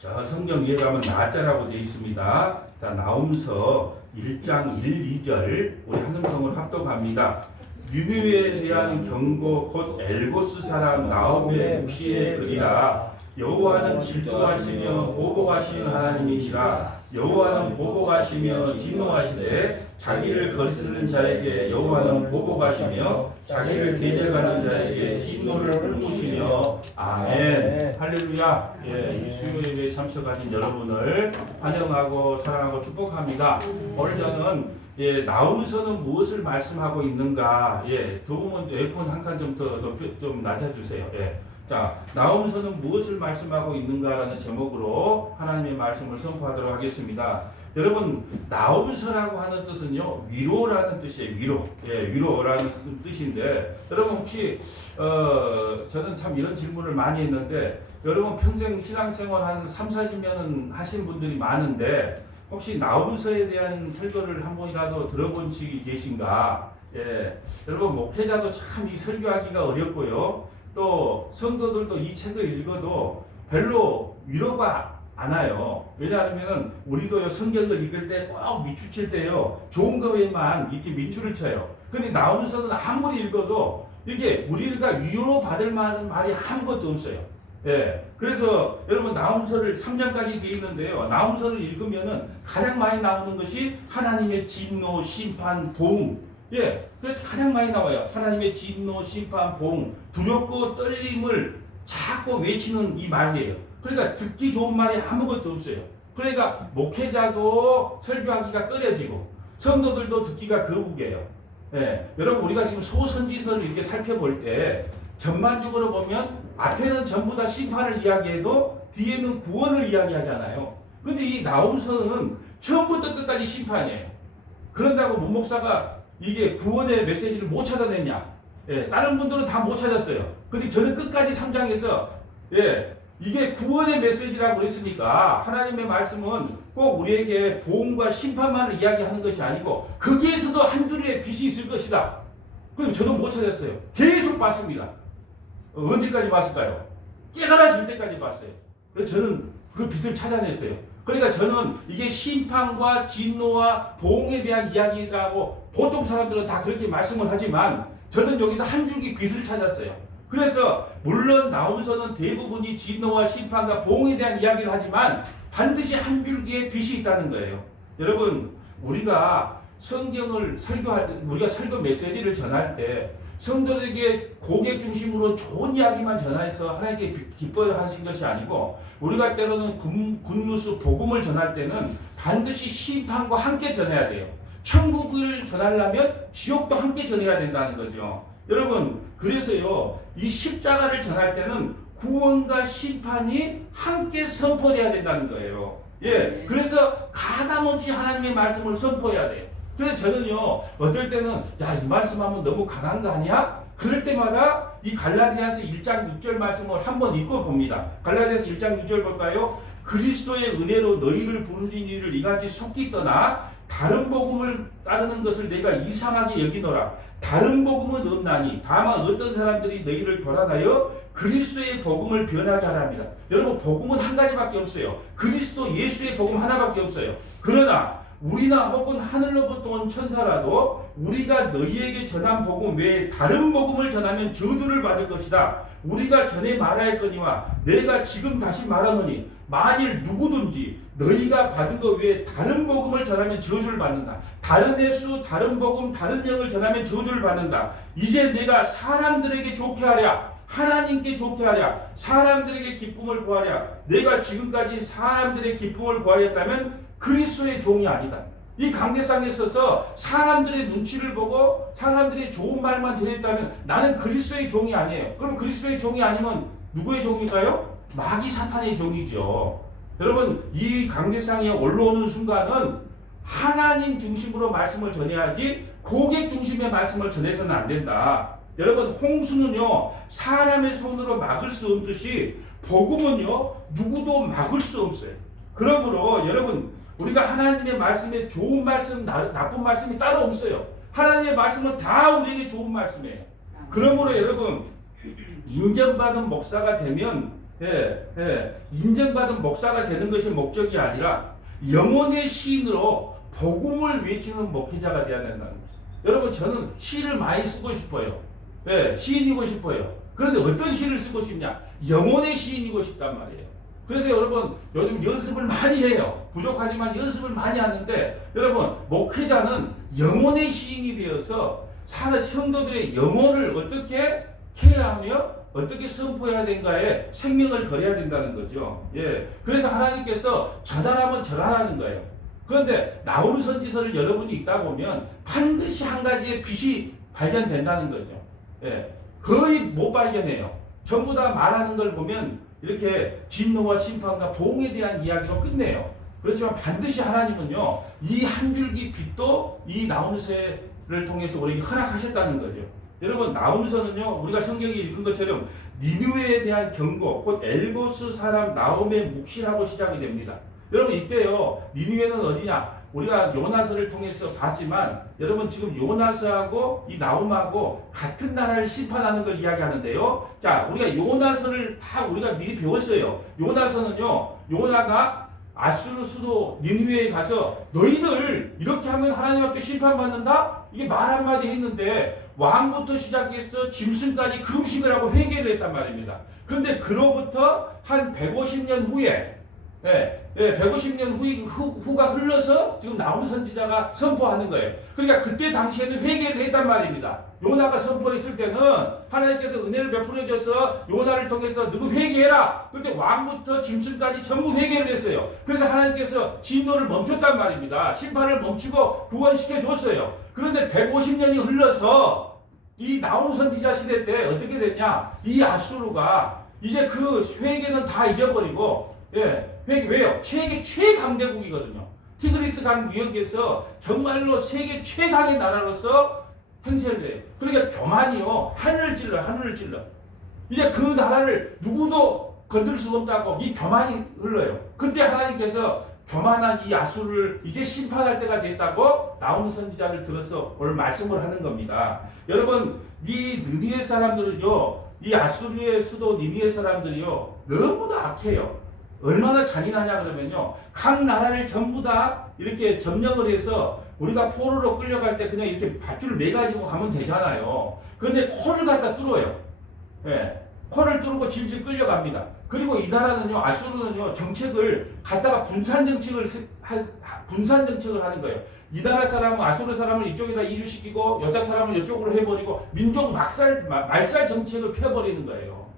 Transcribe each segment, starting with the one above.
자, 성경 위에 가면 나자라고 되어 있습니다. 자, 나홈서 1장 1, 2절 우리 한음성을 합독합니다. 니느웨에 대한 경고 곧 엘보스 사람 나홈의 묵시의 글이라. 여호와는 질투하시며 보복하시는 하나님이시라. 여호와는 보복하시며 진노하시되 자기를 거스르는 자에게 여호와는 보복하시며 자기를 대적하는 자에게 진노를 품으시며. 아멘. 할렐루야. 예, 이 수요 예배에 참석하신 여러분을 환영하고 사랑하고 축복합니다. 오늘 저는 나홈서는 무엇을 말씀하고 있는가? 도움은 에어컨 한 칸 좀 더 좀 낮춰주세요. 자, 나홈서는 무엇을 말씀하고 있는가라는 제목으로 하나님의 말씀을 선포하도록 하겠습니다. 여러분, 나홈서라고 하는 뜻은요, 위로라는 뜻이에요. 위로. 위로라는 뜻인데, 여러분 혹시 저는 참 이런 질문을 많이 했는데, 여러분 평생 신앙생활 한 3, 40년은 하신 분들이 많은데, 혹시 나홈서에 대한 설교를 한 번이라도 들어본 적이 계신가? 여러분 목회자도 참 이 설교하기가 어렵고요. 또 성도들도 이 책을 읽어도 별로 위로가 안 와요. 왜냐하면 우리도 성경을 읽을 때 꼭 밑줄 때요, 좋은 거에만 이렇게 밑줄을 쳐요. 근데 나홈서는 아무리 읽어도 이게 우리가 위로 받을 만한 말이 아무것도 없어요. 그래서 여러분 나홈서를 3장까지 되어 있는데요. 나홈서를 읽으면은 가장 많이 나오는 것이 하나님의 진노, 심판, 보응. 그래서 가장 많이 나와요. 하나님의 진노, 심판, 보응, 두렵고 떨림을 자꾸 외치는 이 말이에요. 그러니까 듣기 좋은 말이 아무것도 없어요. 그러니까 목회자도 설교하기가 꺼려지고 성도들도 듣기가 거북해요. 여러분 우리가 지금 소선지서를 이렇게 살펴볼 때 전반적으로 보면 앞에는 전부 다 심판을 이야기해도 뒤에는 구원을 이야기하잖아요. 근데 이 나홈서는 처음부터 끝까지 심판이에요. 그런다고 문 목사가 이게 구원의 메시지를 못 찾아냈냐? 다른 분들은 다 못 찾았어요. 근데 저는 끝까지 3장에서 이게 구원의 메시지라고 했으니까 하나님의 말씀은 꼭 우리에게 보응과 심판만을 이야기하는 것이 아니고 거기에서도 한 줄의 빛이 있을 것이다. 그럼 저도 못 찾았어요. 계속 봤습니다. 언제까지 봤을까요? 깨달아질 때까지 봤어요. 그래서 저는 그 빛을 찾아냈어요. 그러니까 저는 이게 심판과 진노와 보응에 대한 이야기라고 보통 사람들은 다 그렇게 말씀을 하지만 저는 여기서 한 줄기 빛을 찾았어요. 그래서 물론 나홈서는 대부분이 진노와 심판과 보응에 대한 이야기를 하지만 반드시 한 줄기의 빛이 있다는 거예요. 여러분 우리가 성경을 우리가 설교 메시지를 전할 때 성도들에게 고객 중심으로 좋은 이야기만 전해서 하나님께 기뻐하신 것이 아니고 우리가 때로는 굿뉴스 복음을 전할 때는 반드시 심판과 함께 전해야 돼요. 천국을 전하려면 지옥도 함께 전해야 된다는 거죠. 여러분 그래서요 이 십자가를 전할 때는 구원과 심판이 함께 선포돼야 된다는 거예요. 그래서 가감없이 하나님의 말씀을 선포해야 돼요. 그래서 저는요 어떨 때는 이 말씀하면 너무 강한 거 아니야? 그럴 때마다 이 갈라디아서 1장 6절 말씀을 한번 읽고 봅니다. 갈라디아서 1장 6절 볼까요? 그리스도의 은혜로 너희를 부르신 이를 이같이 속히 떠나 다른 복음을 따르는 것을 내가 이상하게 여기노라. 다른 복음은 없나니 다만 어떤 사람들이 너희를 교란하여 그리스도의 복음을 변하게 하랍니다. 여러분 복음은 한 가지밖에 없어요. 그리스도 예수의 복음 하나밖에 없어요. 그러나 우리나 혹은 하늘로부터 온 천사라도 우리가 너희에게 전한 복음 외에 다른 복음을 전하면 저주를 받을 것이다. 우리가 전에 말하였거니와 내가 지금 다시 말하노니 만일 누구든지 너희가 받은 것 외에 다른 복음을 전하면 저주를 받는다. 다른 예수, 다른 복음, 다른 영을 전하면 저주를 받는다. 이제 내가 사람들에게 좋게 하랴. 하나님께 좋게 하랴. 사람들에게 기쁨을 구하랴. 내가 지금까지 사람들의 기쁨을 구하였다면 그리스도의 종이 아니다. 이 강대상에 서서 사람들의 눈치를 보고 사람들의 좋은 말만 전했다면 나는 그리스도의 종이 아니에요. 그럼 그리스도의 종이 아니면 누구의 종일까요? 마귀 사탄의 종이죠. 여러분 이 강대상에 올라오는 순간은 하나님 중심으로 말씀을 전해야지 고객 중심의 말씀을 전해서는 안 된다. 여러분 홍수는요 사람의 손으로 막을 수 없듯이 복음은요 누구도 막을 수 없어요. 그러므로 여러분 우리가 하나님의 말씀에 좋은 말씀, 나쁜 말씀이 따로 없어요. 하나님의 말씀은 다 우리에게 좋은 말씀이에요. 그러므로 여러분 인정받은 목사가 되면 인정받은 목사가 되는 것이 목적이 아니라 영혼의 시인으로 복음을 외치는 목회자가 되어야 된다는 거죠. 여러분, 저는 시를 많이 쓰고 싶어요. 시인이고 싶어요. 그런데 어떤 시를 쓰고 싶냐? 영혼의 시인이고 싶단 말이에요. 그래서 여러분, 요즘 연습을 많이 해요. 부족하지만 연습을 많이 하는데, 여러분, 목회자는 영혼의 시인이 되어서 성도들의 영혼을 어떻게 케어하며 어떻게 선포해야 된가에 생명을 걸어야 된다는 거죠. 그래서 하나님께서 전하라면 전하라는 거예요. 그런데 나오는 선지서를 여러분이 읽다 보면 반드시 한 가지의 빛이 발견된다는 거죠. 거의 못 발견해요. 전부 다 말하는 걸 보면 이렇게 진노와 심판과 보응에 대한 이야기로 끝내요. 그렇지만 반드시 하나님은요, 이 한 줄기 빛도 이 나홈서를 통해서 우리에게 허락하셨다는 거죠. 여러분, 나홈서는요, 우리가 성경에 읽은 것처럼 니느웨에 대한 경고, 곧 엘고스 사람 나홈의 묵시라고 시작이 됩니다. 여러분, 이때요, 니느웨는 어디냐? 우리가 요나서를 통해서 봤지만, 여러분, 지금 요나서하고 이 나홈하고 같은 나라를 심판하는 걸 이야기하는데요. 자, 우리가 요나서를 다 우리가 미리 배웠어요. 요나서는요, 요나가 아수르 수도 니느웨에 가서 너희들 이렇게 하면 하나님 앞에 심판받는다? 이게 말 한마디 했는데 왕부터 시작해서 짐승까지 금식을 하고 회개를 했단 말입니다. 근데 그로부터 한 150년 후에 150년 후가 흘러서 지금 나홈 선지자가 선포하는 거예요. 그러니까 그때 당시에는 회개를 했단 말입니다. 요나가 선포했을 때는 하나님께서 은혜를 베풀어 줘서 요나를 통해서 너희 회개해라. 그때 왕부터 짐승까지 전부 회개를 했어요. 그래서 하나님께서 진노를 멈췄단 말입니다. 심판을 멈추고 구원시켜 줬어요. 그런데 150년이 흘러서 이 나홈 선지자 시대 때 어떻게 됐냐? 이 아수르가 이제 그 회개는 다 잊어버리고 왜요? 세계 최강대국이거든요. 티그리스 강 위역에서 정말로 세계 최강의 나라로서 행세를 해요. 그러니까 교만이요, 하늘을 찔러. 이제 그 나라를 누구도 건들 수 없다고 이 교만이 흘러요. 그때 하나님께서 교만한 이 아수르를 이제 심판할 때가 됐다고 나홈 선지자를 들어서 오늘 말씀을 하는 겁니다. 여러분, 이 느니에 사람들은요, 이 아수르의 수도 니니에 사람들이요, 너무나 악해요. 얼마나 잔인하냐 그러면요, 각 나라를 전부 다 이렇게 점령을 해서 우리가 포로로 끌려갈 때 그냥 이렇게 밧줄 매가지고 가면 되잖아요. 그런데 코를 갖다 뚫어요. 코를 뚫고 질질 끌려갑니다. 그리고 이 나라는요, 아수르는요, 정책을 갖다가 분산 정책을 하는 거예요. 이 나라 사람은 아수르 사람을 이쪽에다 이주시키고 여자 사람을 이쪽으로 해버리고 민족 말살 정책을 펴버리는 거예요.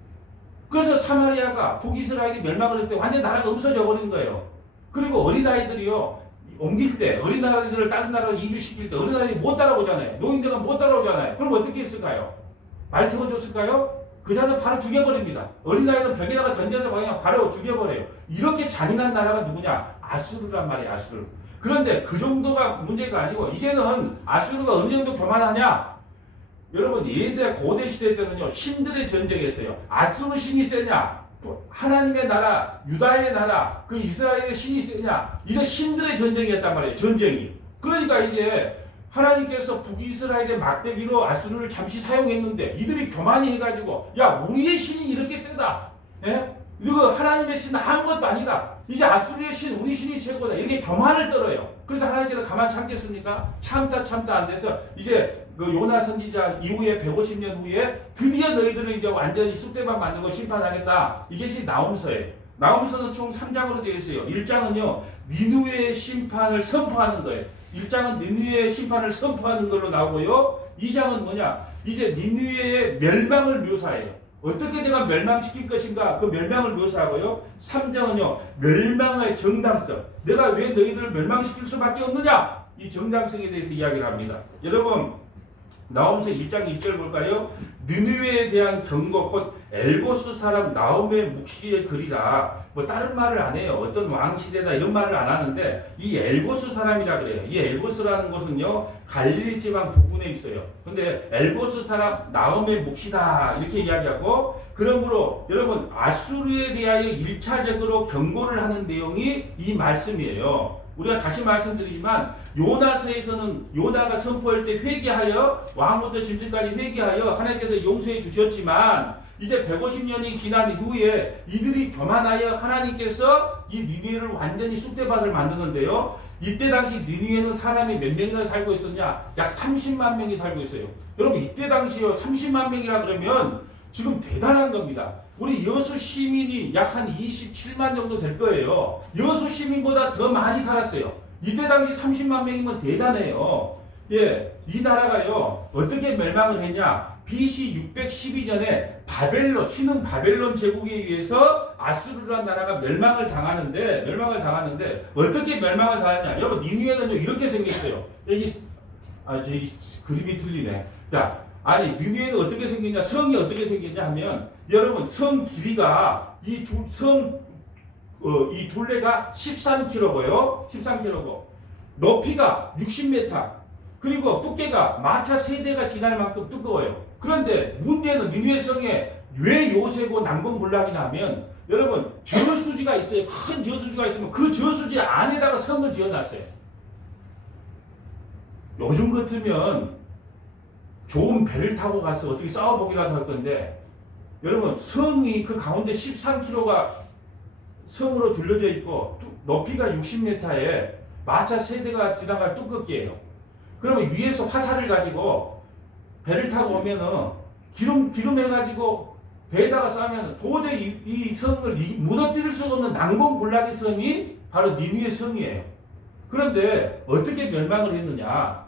그래서 사마리아가 북이스라엘이 멸망을 했을 때 완전 나라가 없어져 버리는 거예요. 그리고 어린아이들이요, 옮길 때, 어린아이들을 다른 나라로 이주시킬 때 어린아이들이 못 따라오잖아요. 노인들은 못 따라오잖아요. 그럼 어떻게 했을까요? 말 태워줬을까요? 그 자들 바로 죽여버립니다. 어린아이는 벽에다가 던져서 그냥 바로 죽여버려요. 이렇게 잔인한 나라가 누구냐? 아수르란 말이에요, 아수르. 그런데 그 정도가 문제가 아니고, 이제는 아수르가 어느 정도 교만하냐? 여러분, 예대 고대 시대 때는요, 신들의 전쟁이었어요. 아수르 신이 세냐? 하나님의 나라, 유다의 나라, 그 이스라엘의 신이 세냐? 이거 신들의 전쟁이었단 말이에요, 전쟁이. 그러니까 이제 하나님께서 북이스라엘의 막대기로 아수르를 잠시 사용했는데 이들이 교만이 해가지고, 야, 우리의 신이 이렇게 세다. 이거 하나님의 신은 아무것도 아니다. 이제 아수르의 신, 우리 신이 최고다. 이렇게 교만을 떨어요. 그래서 하나님께서 가만 참겠습니까? 참다 안 돼서 이제 그 요나 선지자 이후에 150년 후에 드디어 너희들을 이제 완전히 쑥대밭 만들고 심판하겠다. 이것이 나홈서예요. 나홈서는 총 3장으로 되어 있어요. 1장은요, 니느웨의 심판을 선포하는 거예요. 1장은 니느웨의 심판을 선포하는 걸로 나오고요. 2장은 뭐냐? 이제 니느웨의 멸망을 묘사해요. 어떻게 내가 멸망시킬 것인가, 그 멸망을 묘사하고요. 3장은요, 멸망의 정당성. 내가 왜 너희들을 멸망시킬 수밖에 없느냐? 이 정당성에 대해서 이야기를 합니다. 여러분, 나홈서 1장 1절 볼까요? 느느웨에 대한 경고, 곧 엘고스 사람 나홈의 묵시의 글이라. 뭐 다른 말을 안 해요. 어떤 왕시대다 이런 말을 안 하는데 이 엘고스 사람이라 그래요. 이 엘고스라는 곳은요, 갈릴리 지방 북부에 있어요. 근데 엘고스 사람 나홈의 묵시다 이렇게 이야기하고, 그러므로 여러분, 아수르에 대하여 1차적으로 경고를 하는 내용이 이 말씀이에요. 우리가 다시 말씀드리지만 요나서에서는 요나가 선포할 때 회개하여 왕부터 짐승까지 회개하여 하나님께서 용서해 주셨지만, 이제 150년이 지난 이후에 이들이 교만하여 하나님께서 이 니느웨를 완전히 쑥대밭을 만드는데요. 이때 당시 니느웨는 사람이 몇 명이나 살고 있었냐? 약 30만 명이 살고 있어요. 여러분 이때 당시요 30만 명이라 그러면 지금 대단한 겁니다. 우리 여수 시민이 약 한 27만 정도 될 거예요. 여수 시민보다 더 많이 살았어요. 이때 당시 30만 명이면 대단해요. 예, 이 나라가요 어떻게 멸망을 했냐? BC 612년에 바벨론, 신흥 바벨론 제국에 의해서 아수르라는 나라가 멸망을 당하는데 어떻게 멸망을 당했냐? 여러분 니느웨는요 이렇게 생겼어요. 여기 저기 그림이 틀리네. 자, 아니 니느웨는 어떻게 생겼냐? 성이 어떻게 생겼냐 하면 여러분 성 길이가 이 둘레가 13km고요. 13km고 높이가 60m. 그리고 두께가 마차 세대가 지날 만큼 두꺼워요. 그런데 문제는 니느웨 성에 왜 요새고 난공불락이냐 하면 여러분 저수지가 있어요. 큰 저수지가 있으면 그 저수지 안에다가 성을 지어놨어요. 요즘 같으면 좋은 배를 타고 가서 어떻게 싸워보기라도 할 건데 여러분 성이 그 가운데 13km가 성으로 둘러져 있고 높이가 60m에 마차 세대가 지나갈 두껍기예요. 그러면 위에서 화살을 가지고 배를 타고 오면은 기름 해가지고 배에다가 싸면 도저히 이 성을 무너뜨릴 수 없는 난공불락의 성이 바로 니느웨 성이에요. 그런데 어떻게 멸망을 했느냐?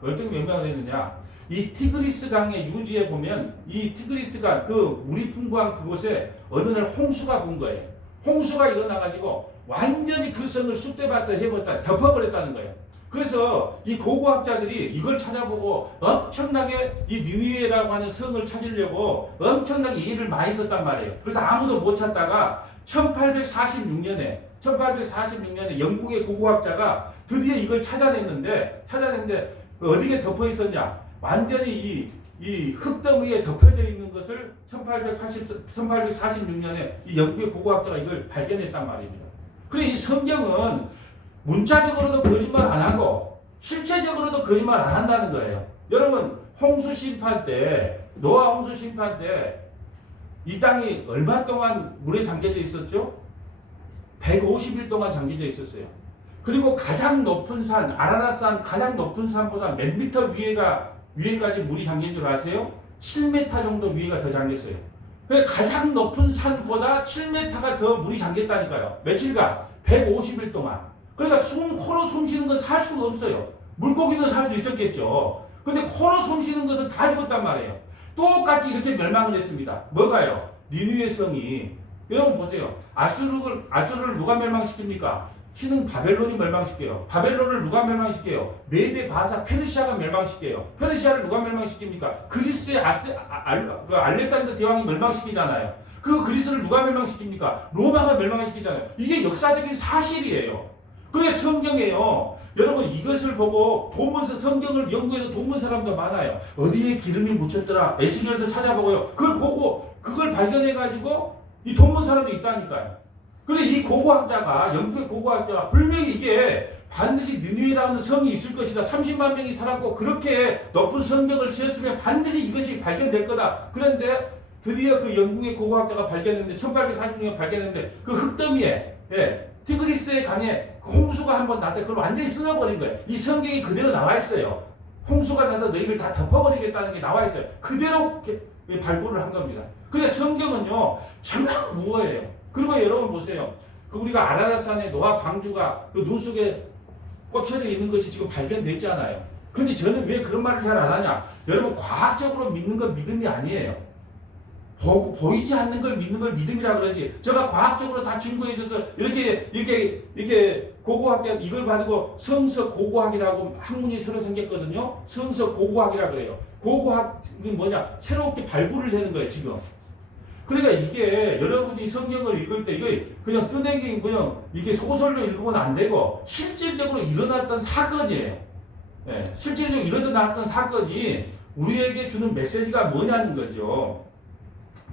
이 티그리스 강의 유지에 보면 이 티그리스가 그 물이 풍부한 그곳에 어느 날 홍수가 본 거예요. 홍수가 일어나가지고 완전히 그 성을 쑥대밭을 덮어버렸다는 거예요. 그래서 이 고고학자들이 이걸 찾아보고 엄청나게 이 니느웨라고 하는 성을 찾으려고 엄청나게 일을 많이 썼단 말이에요. 그래서 아무도 못 찾다가 1846년에 영국의 고고학자가 드디어 이걸 찾아냈는데 어디에 덮어 있었냐? 완전히 이 흙더미에 덮여져 있는 것을 1846년에 이 영국의 고고학자가 이걸 발견했단 말입니다. 그래 이 성경은 문자적으로도 거짓말 안 하고 실체적으로도 거짓말 안 한다는 거예요. 여러분 홍수 심판 때 노아 홍수 심판 때 이 땅이 얼마 동안 물에 잠겨져 있었죠? 150일 동안 잠겨져 있었어요. 그리고 가장 높은 산 아라랏산 가장 높은 산보다 몇 미터 위에까지 물이 잠긴 줄 아세요? 7m 정도 위에가 더 잠겼어요. 가장 높은 산보다 7m가 더 물이 잠겼다니까요. 며칠간 150일 동안. 그러니까 코로 숨 쉬는 건 살 수가 없어요. 물고기는 살 수 있었겠죠. 근데 코로 숨 쉬는 것은 다 죽었단 말이에요. 똑같이 이렇게 멸망을 했습니다. 뭐가요? 니느웨 성이. 여러분 보세요. 아수르를 누가 멸망시킵니까? 신흥 바벨론이 멸망시켜요. 바벨론을 누가 멸망시켜요? 메데 바사 페르시아가 멸망시켜요. 페르시아를 누가 멸망시킵니까? 그리스의 알렉산더 대왕이 멸망시키잖아요. 그 그리스를 누가 멸망시킵니까? 로마가 멸망시키잖아요. 이게 역사적인 사실이에요. 그게 성경이에요. 여러분 이것을 보고 성경을 연구해서 본문 사람도 많아요. 어디에 기름이 묻혔더라. 에스겔에서 찾아보고요. 그걸 보고 그걸 발견해가지고 이 본문 사람도 있다니까요. 그래 이 고고학자가 영국의 고고학자가 분명히 이게 반드시 니느웨라는 성이 있을 것이다. 30만 명이 살았고 그렇게 높은 성벽을 지었으면 반드시 이것이 발견될 거다. 그런데 드디어 그 영국의 고고학자가 발견했는데 1846년에 발견했는데 그 흙더미에 티그리스의 강에 홍수가 한번 나서 그걸 완전히 쓸어버린 거예요. 이 성경이 그대로 나와 있어요. 홍수가 나서 너희를 다 덮어버리겠다는 게 나와 있어요. 그대로 발부를 한 겁니다. 근데 성경은요 정말 무어해요. 그리고 여러분 보세요. 우리가 아라랏산에 노아 방주가 그 눈 속에 꽂혀져 있는 것이 지금 발견됐잖아요. 근데 저는 왜 그런 말을 잘 안 하냐? 여러분 과학적으로 믿는 건 믿음이 아니에요. 보이지 않는 걸 믿는 걸 믿음이라 그러지. 제가 과학적으로 다 증거해줘서 이렇게 고고학자 이걸 가지고 성서 고고학이라고 학문이 새로 생겼거든요. 성서 고고학이라 그래요. 고고학이 뭐냐? 새롭게 발굴을 되는 거예요 지금. 그러니까 이게 여러분이 성경을 읽을 때 이게 그냥 뜨내기 그냥 이게 소설로 읽으면 안 되고 실질적으로 일어났던 사건이에요. 실질적으로 일어났던 사건이 우리에게 주는 메시지가 뭐냐는 거죠.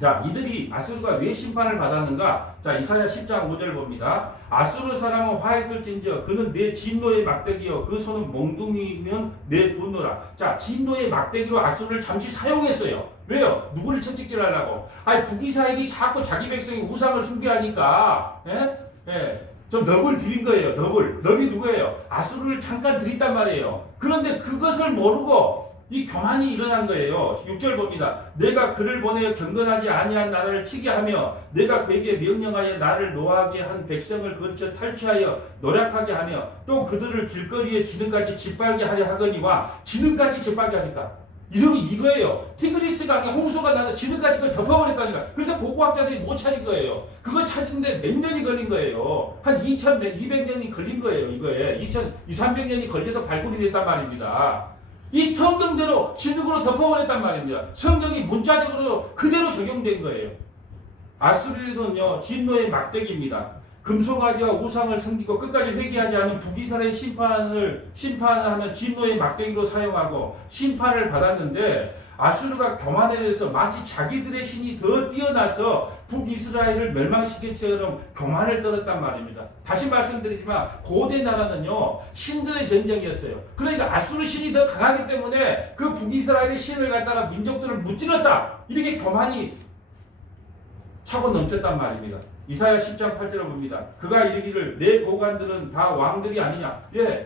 자, 이들이 아수르가 왜 심판을 받았는가? 자, 이사야 10장 5절 봅니다. 아수르 사람은 화했을진저 그는 내 진노의 막대기요 그 손은 몽둥이면 내 분노라. 자, 진노의 막대기로 아수르를 잠시 사용했어요. 왜요? 누구를 채찍질하려고? 아니 북이스라엘이 자꾸 자기 백성이 우상을 숭배하니까 좀 넙을 들인 거예요. 넙이 누구예요? 아수르를 잠깐 들였단 말이에요. 그런데 그것을 모르고 이 교만이 일어난 거예요. 6절 봅니다. 내가 그를 보내어 경건하지 아니한 나라를 치게 하며 내가 그에게 명령하여 나를 노하게 한 백성을 거쳐 탈취하여 노략하게 하며 또 그들을 길거리에 기능까지 짓밟게 하려 하거니와 지능까지 짓밟게 하니까 이거예요. 티그리스 강에 홍수가 나서 지능까지 그걸 덮어버렸다니까. 그래서 고고학자들이 못 찾을 거예요. 그거 찾는데 몇 년이 걸린 거예요. 한 200년이 걸린 거예요. 이거에 300년이 걸려서 발굴이 됐단 말입니다. 이 성경대로 진흙으로 덮어버렸단 말입니다. 성경이 문자적으로 그대로 적용된 거예요. 아수르는요 진노의 막대기입니다. 금송아지와 우상을 섬기고 끝까지 회개하지 않은 북이스라엘 심판하는 진노의 막대기로 사용하고 심판을 받았는데 아수르가 교만해져서 마치 자기들의 신이 더 뛰어나서 북이스라엘을 멸망시킬처럼 교만을 떨었단 말입니다. 다시 말씀드리지만 고대 나라는요 신들의 전쟁이었어요. 그러니까 아수르 신이 더 강하기 때문에 그 북이스라엘의 신을 갖다가 민족들을 무찌렀다. 이렇게 교만이 차고 넘쳤단 말입니다. 이사야 10장 8절을 봅니다. 그가 이르기를 내 고관들은 다 왕들이 아니냐.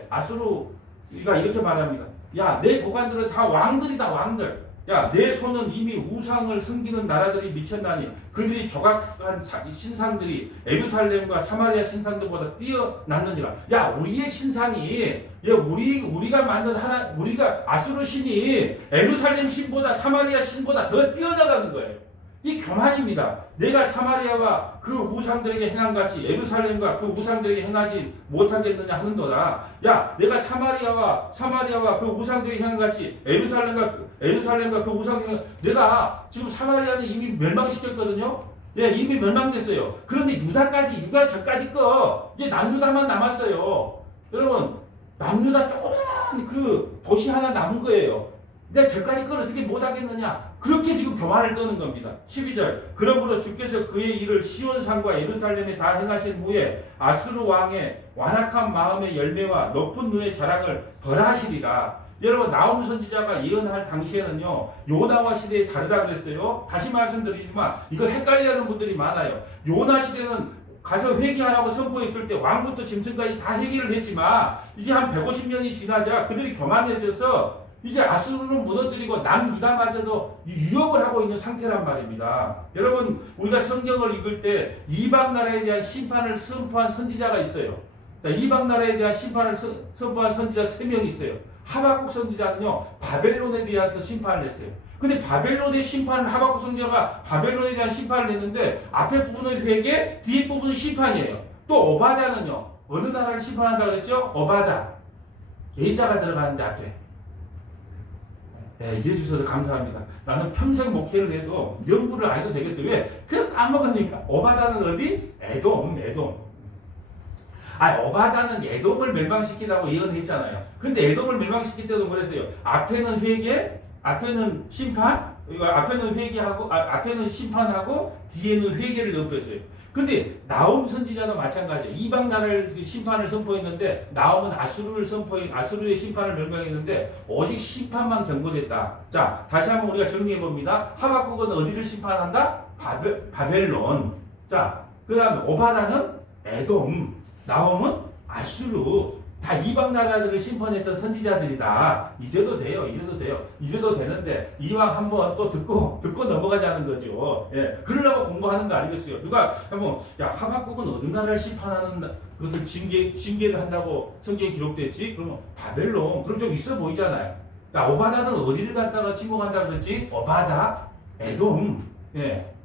아수르가 이렇게 말합니다. 야, 내 고관들은 다 왕들이다 왕들. 야, 내 손은 이미 우상을 섬기는 나라들이 미쳤나니 그들이 조각한 신상들이 예루살렘과 사마리아 신상들보다 뛰어났느니라. 야, 우리의 신상이 우리가 만든 우리가 아수르 신이 예루살렘 신보다 사마리아 신보다 더 뛰어나다는 거예요. 이 교만입니다. 내가 사마리아가 그 우상들에게 행한 같이 예루살렘과 그 우상들에게 행하지 못하겠느냐 하는도다. 야, 내가 사마리아와 그 우상들에게 행한 같이 예루살렘과 그 우상들에게 내가 지금 사마리아는 이미 멸망시켰거든요. 이미 멸망됐어요. 그런데 유다 저까지 이제 남유다만 남았어요. 여러분, 남유다 조그만 그 도시 하나 남은 거예요. 내가 저까지 걸 어떻게 못하겠느냐. 그렇게 지금 교만을 떠는 겁니다. 12절 그러므로 주께서 그의 일을 시온산과 예루살렘에 다 행하신 후에 아수르 왕의 완악한 마음의 열매와 높은 눈의 자랑을 벌하시리라. 여러분 나움 선지자가 예언할 당시에는요 요나와 시대에 다르다 그랬어요. 다시 말씀드리지만 이걸 헷갈려하는 분들이 많아요. 요나 시대는 가서 회개하라고 선포했을 때 왕부터 짐승까지 다 회개를 했지만 이제 한 150년이 지나자 그들이 교만해져서 이제 아수르는 무너뜨리고 남유다마저도 위협을 하고 있는 상태란 말입니다. 여러분 우리가 성경을 읽을 때 이방 나라에 대한 심판을 선포한 선지자가 있어요. 이방 나라에 대한 심판을 선포한 선지자 3명이 있어요. 하박국 선지자는요 바벨론에 대해서 심판을 했어요. 근데 바벨론의 심판을 하박국 선지자가 바벨론에 대한 심판을 했는데 앞에 부분은 회개, 뒤에 부분은 심판이에요. 또 오바다는요 어느 나라를 심판한다고 그랬죠? 오바다 예자가 들어가는데 앞에 이해해 주셔서 감사합니다. 나는 평생 목회를 해도 명부를 안 해도 되겠어요. 왜? 그냥 까먹으니까. 오바다는 어디? 에돔. 오바다는 에돔을 멸망시키라고 예언했잖아요. 근데 에돔을 멸망시킬 때도 그랬어요. 앞에는 회개, 앞에는 심판, 앞에는 회개하고, 앞에는 심판하고, 뒤에는 회개를 넣어버렸어요. 근데 나움 선지자도 마찬가지예요. 이방 나라를 심판을 선포했는데 나움은 아수르의 심판을 명명했는데 오직 심판만 경고됐다. 자, 다시 한번 우리가 정리해 봅니다. 하박국은 어디를 심판한다? 바벨론. 자, 그다음 오바다는 에돔, 나움은 아수르. 다 이방 나라들을 심판했던 선지자들이다. 잊어도 되는데 이왕 한번 또 듣고 넘어가자는 거죠. 그러려고 공부하는 거 아니겠어요? 누가 한번 하박국은 어느 나라를 심판하는 것을 징계를 한다고 성경에 기록됐지? 그러면 바벨론. 그럼 좀 있어 보이잖아요. 오바다는 어디를 갖다가 침공한다 그랬지? 오바다, 에돔.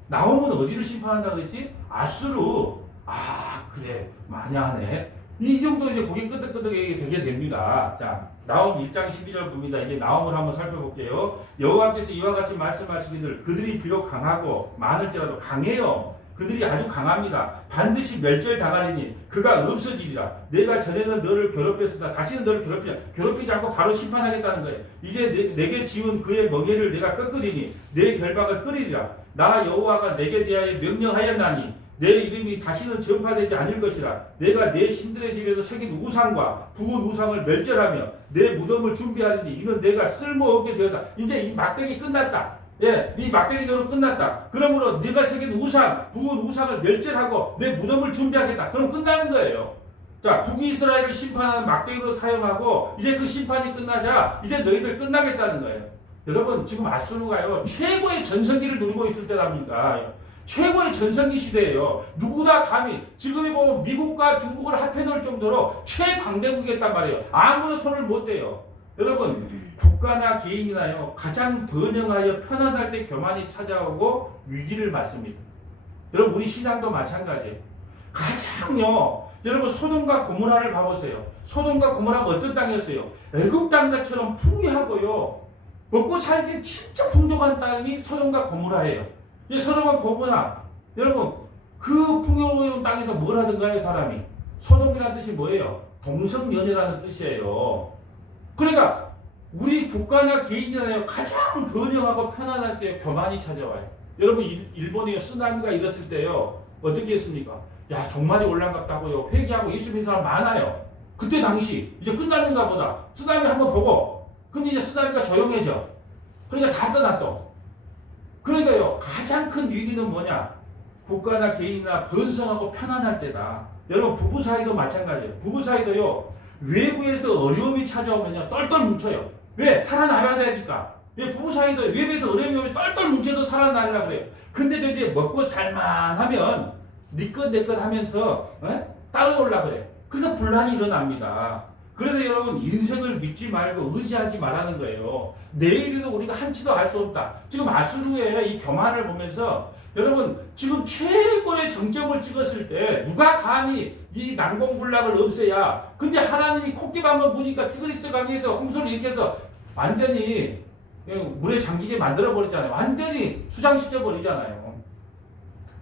나움은 어디를 심판한다 그랬지? 아수르. 그래 많이 하네. 이 정도 이제 고개 끄덕끄덕하게 되게 됩니다. 자, 나움 1장 12절 봅니다. 이제 나움을 한번 살펴볼게요. 여호와께서 이와 같이 말씀하시기를 그들이 비록 강하고 많을지라도 강해요. 그들이 아주 강합니다. 반드시 멸절당하리니 그가 없어지리라. 내가 전에는 너를 괴롭혔으나 다시는 너를 괴롭히지 않고 바로 심판하겠다는 거예요. 이제 내게 지은 그의 멍에를 내가 꺾으리니 내 결박을 끄리리라. 나 여호와가 내게 대하여 명령하였나니 내 이름이 다시는 전파되지 않을 것이라. 내가 내 신들의 집에서 새긴 우상과 부은 우상을 멸절하며 내 무덤을 준비하리니 이는 내가 쓸모없게 되었다. 이제 이 막대기 끝났다. 예, 네 막대기 노릇 끝났다. 그러므로 네가 새긴 우상, 부은 우상을 멸절하고 내 무덤을 준비하겠다. 그럼 끝나는 거예요. 자, 북이스라엘을 심판하는 막대기로 사용하고 이제 그 심판이 끝나자 이제 너희들 끝나겠다는 거예요. 여러분 지금 아수르가요 최고의 전성기를 누리고 있을 때랍니다. 최고의 전성기 시대예요. 누구나 감히 지금에 보면 미국과 중국을 합해 놓을 정도로 최강대국이었단 말이에요. 아무도 손을 못 대요. 여러분 국가나 개인이나요 가장 번영하여 편안할 때 교만이 찾아오고 위기를 맞습니다. 여러분 우리 신앙도 마찬가지예요. 가장요 여러분 소돔과 고모라를 봐보세요. 소돔과 고모라가 어떤 땅이었어요? 애굽 땅처럼 풍요하고요 먹고 살기 진짜 풍족한 땅이 소돔과 고모라예요. 이 소돔과 고모라 여러분 그 풍요로운 땅에서 뭘 하던가요 사람이? 소돔이라는 뜻이 뭐예요? 동성연애라는 뜻이에요. 그러니까 우리 국가나 개인이나요 가장 번영하고 편안할 때 교만이 찾아와요. 여러분 일본에 쓰나미가 일었을 때요 어떻게 했습니까? 야 종말이 올라갔다고요 회개하고 예수 믿는 사람 많아요. 그때 당시 이제 끝났는가 보다 쓰나미 한번 보고 근데 이제 쓰나미가 조용해져. 그러니까 다 떠났어. 그러니까요 가장 큰 위기는 뭐냐? 국가나 개인이나 번성하고 편안할 때다. 여러분 부부 사이도 마찬가지예요. 부부 사이도요 외부에서 어려움이 찾아오면요 똘똘 뭉쳐요. 왜? 살아나야 되니까. 왜? 부부 사이도 외부에서 어려움이 오면 똘똘 뭉쳐서 살아나려고 그래요. 근데도 이제 먹고 살만하면 네 것 내 것 하면서 따로 놀라 그래. 그래서 분란이 일어납니다. 그래서 여러분 인생을 믿지 말고 의지하지 말라는 거예요. 내일도 우리가 한치도 알 수 없다. 지금 아수르의 이 교만을 보면서 여러분 지금 최고의 정점을 찍었을 때 누가 감히 이 난공불락을 없애야. 근데 하나님이 콧길 한번 보니까 티그리스 강에서 홍수를 일으켜서 완전히 물에 잠기게 만들어버리잖아요. 완전히 수장시켜버리잖아요.